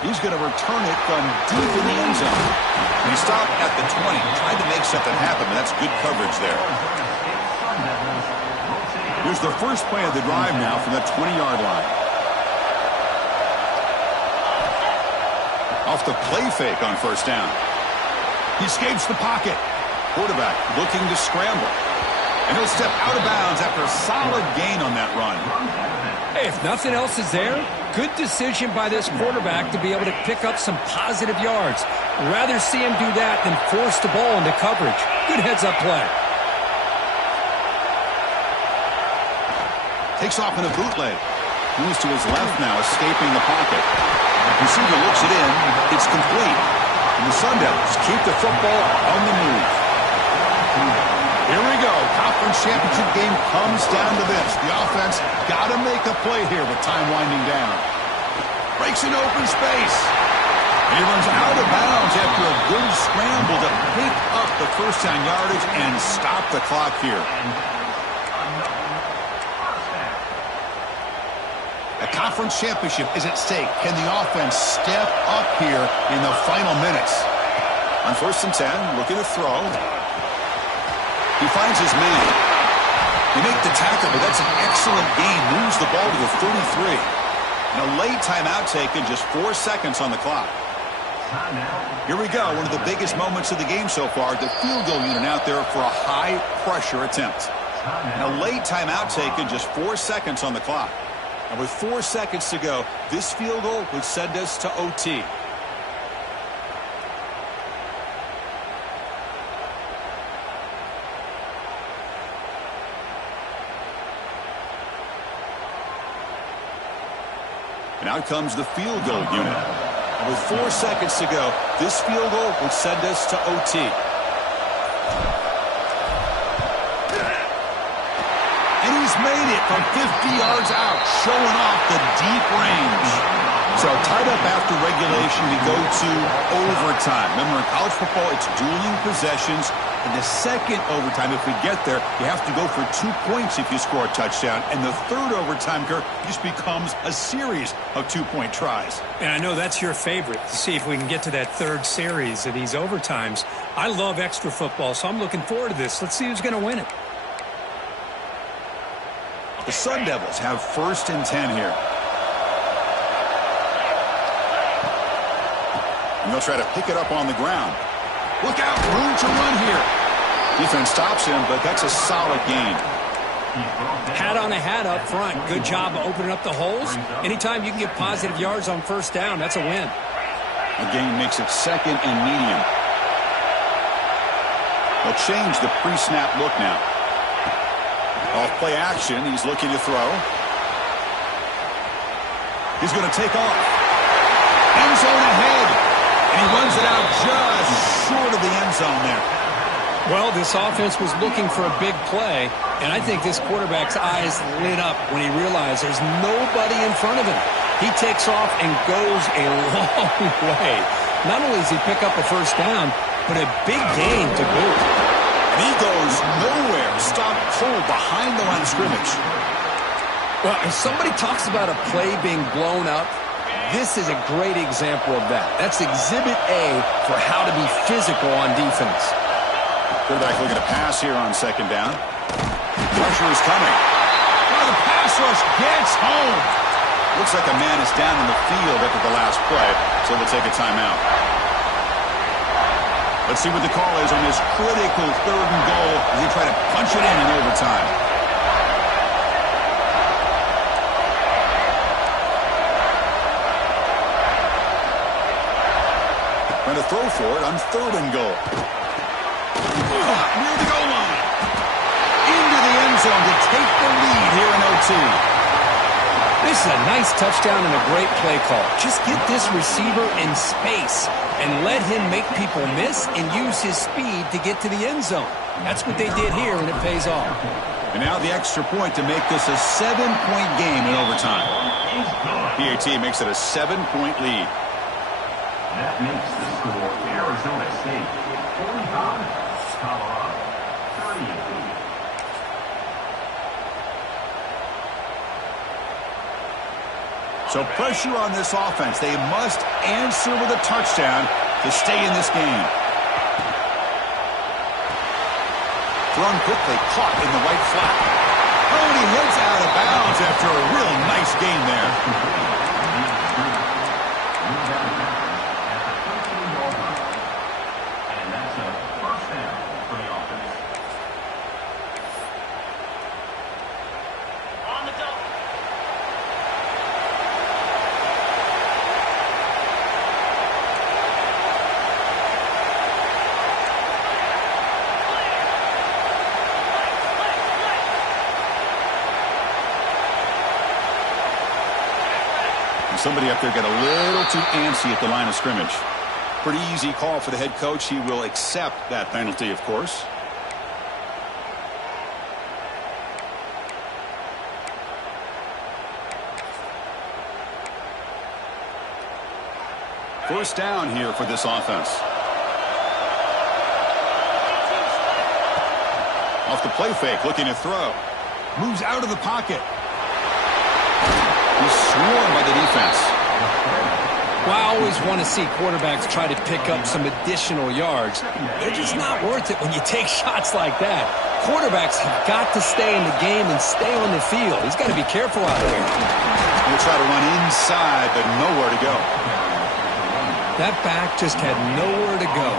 He's going to return it from deep in the end zone. And he stopped at the 20. Tried to make something happen, but that's good coverage there. Here's the first play of the drive now from the 20-yard line. Off the play fake on first down. He escapes the pocket. Quarterback looking to scramble. And he'll step out of bounds after a solid gain on that run. Hey, if nothing else is there, good decision by this quarterback to be able to pick up some positive yards. Rather see him do that than force the ball into coverage. Good heads-up play. Takes off in a bootleg. Moves to his left now, escaping the pocket. Receiver looks it in. It's complete. And the Sun Devils keep the football on the move. Here we go. Conference championship game comes down to this. The offense got to make a play here with time winding down. Breaks an open space. He runs out of bounds after a good scramble to pick up the first down yardage and stop the clock here. A conference championship is at stake. Can the offense step up here in the final minutes? On 1st and 10, looking to throw. He finds his man. They make the tackle, but that's an excellent gain. Moves the ball to the 33. And a late timeout taken, just 4 seconds on the clock. Here we go, one of the biggest moments of the game so far. The field goal unit out there for a high-pressure attempt. And a late timeout taken, just 4 seconds on the clock. And with 4 seconds to go, this field goal would send us to OT. And out comes the field goal unit. And with 4 seconds to go, this field goal would send us to OT. And he's made it from 50 yards out, showing off the deep range. So tied up after regulation, we go to overtime. Remember, in college football, it's dueling possessions. In the second overtime, if we get there, you have to go for 2 points if you score a touchdown. And the third overtime, Kirk, just becomes a series of 2-point tries. And I know that's your favorite, to see if we can get to that third series of these overtimes. I love extra football, so I'm looking forward to this. Let's see who's going to win it. The Sun Devils have 1st and 10 here. And they'll try to pick it up on the ground. Look out, room to run here. Defense stops him, but that's a solid gain. Hat on a hat up front. Good job of opening up the holes. Anytime you can get positive yards on first down, that's a win. The gain makes it 2nd and medium. They'll change the pre-snap look now. Off play action, he's looking to throw. He's going to take off. End zone ahead. And he runs it out just short of the end zone there. Well, this offense was looking for a big play, and I think this quarterback's eyes lit up when he realized there's nobody in front of him. He takes off and goes a long way. Not only does he pick up a first down, but a big gain to boot. And he goes nowhere. Stopped cold behind the line of scrimmage. Well, if somebody talks about a play being blown up, this is a great example of that. That's exhibit A for how to be physical on defense. Quarterback looking to pass here on 2nd down. Pressure is coming. Now the pass rush gets home. Looks like a man is down in the field after the last play, so they'll take a timeout. Let's see what the call is on this critical 3rd and goal as they try to punch it in overtime. Trying to throw for it on 3rd and goal. Near the goal line. Into the end zone to take the lead here in OT. This is a nice touchdown and a great play call. Just get this receiver in space and let him make people miss and use his speed to get to the end zone. That's what they did here, and it pays off. And now the extra point to make this a 7-point game in overtime. PAT makes it a 7-point lead. That makes the score Arizona State 45, Colorado 38. So pressure on this offense. They must answer with a touchdown to stay in this game. Thrown quickly, caught in the right flat. Oh, and he heads out of bounds after a really nice game there. And that's a first down for the offense. On the double. Somebody up there got a little too antsy at the line of scrimmage. Pretty easy call for the head coach. He will accept that penalty, of course. First down here for this offense. Off the play fake, looking to throw. Moves out of the pocket. He's swarmed by the defense. Well, I always want to see quarterbacks try to pick up some additional yards. They're just not worth it when you take shots like that. Quarterbacks have got to stay in the game and stay on the field. He's got to be careful out there. He'll try to run inside, but nowhere to go. That back just had nowhere to go.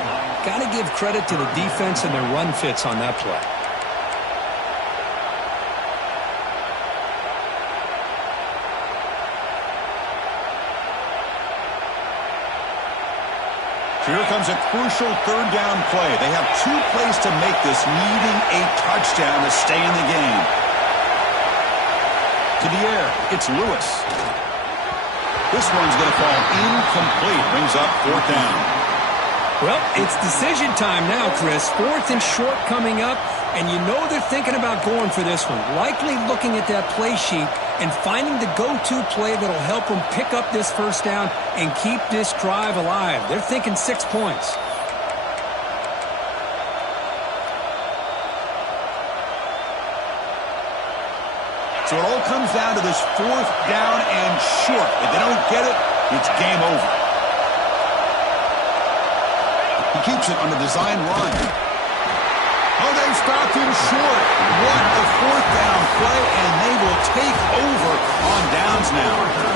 Got to give credit to the defense and their run fits on that play. Here comes a crucial third down play. They have 2 plays to make this, needing a touchdown to stay in the game. To the air, it's Lewis. This one's going to fall incomplete. Brings up 4th down. Well, it's decision time now, Chris. 4th and short coming up, and you know they're thinking about going for this one. Likely looking at that play sheet and finding the go-to play that'll help them pick up this first down and keep this drive alive. They're thinking 6 points. So it all comes down to this 4th down and short. If they don't get it, it's game over. He keeps it on the design run. Oh, they stopped him short. What a 4th down play, and they will take over on downs now.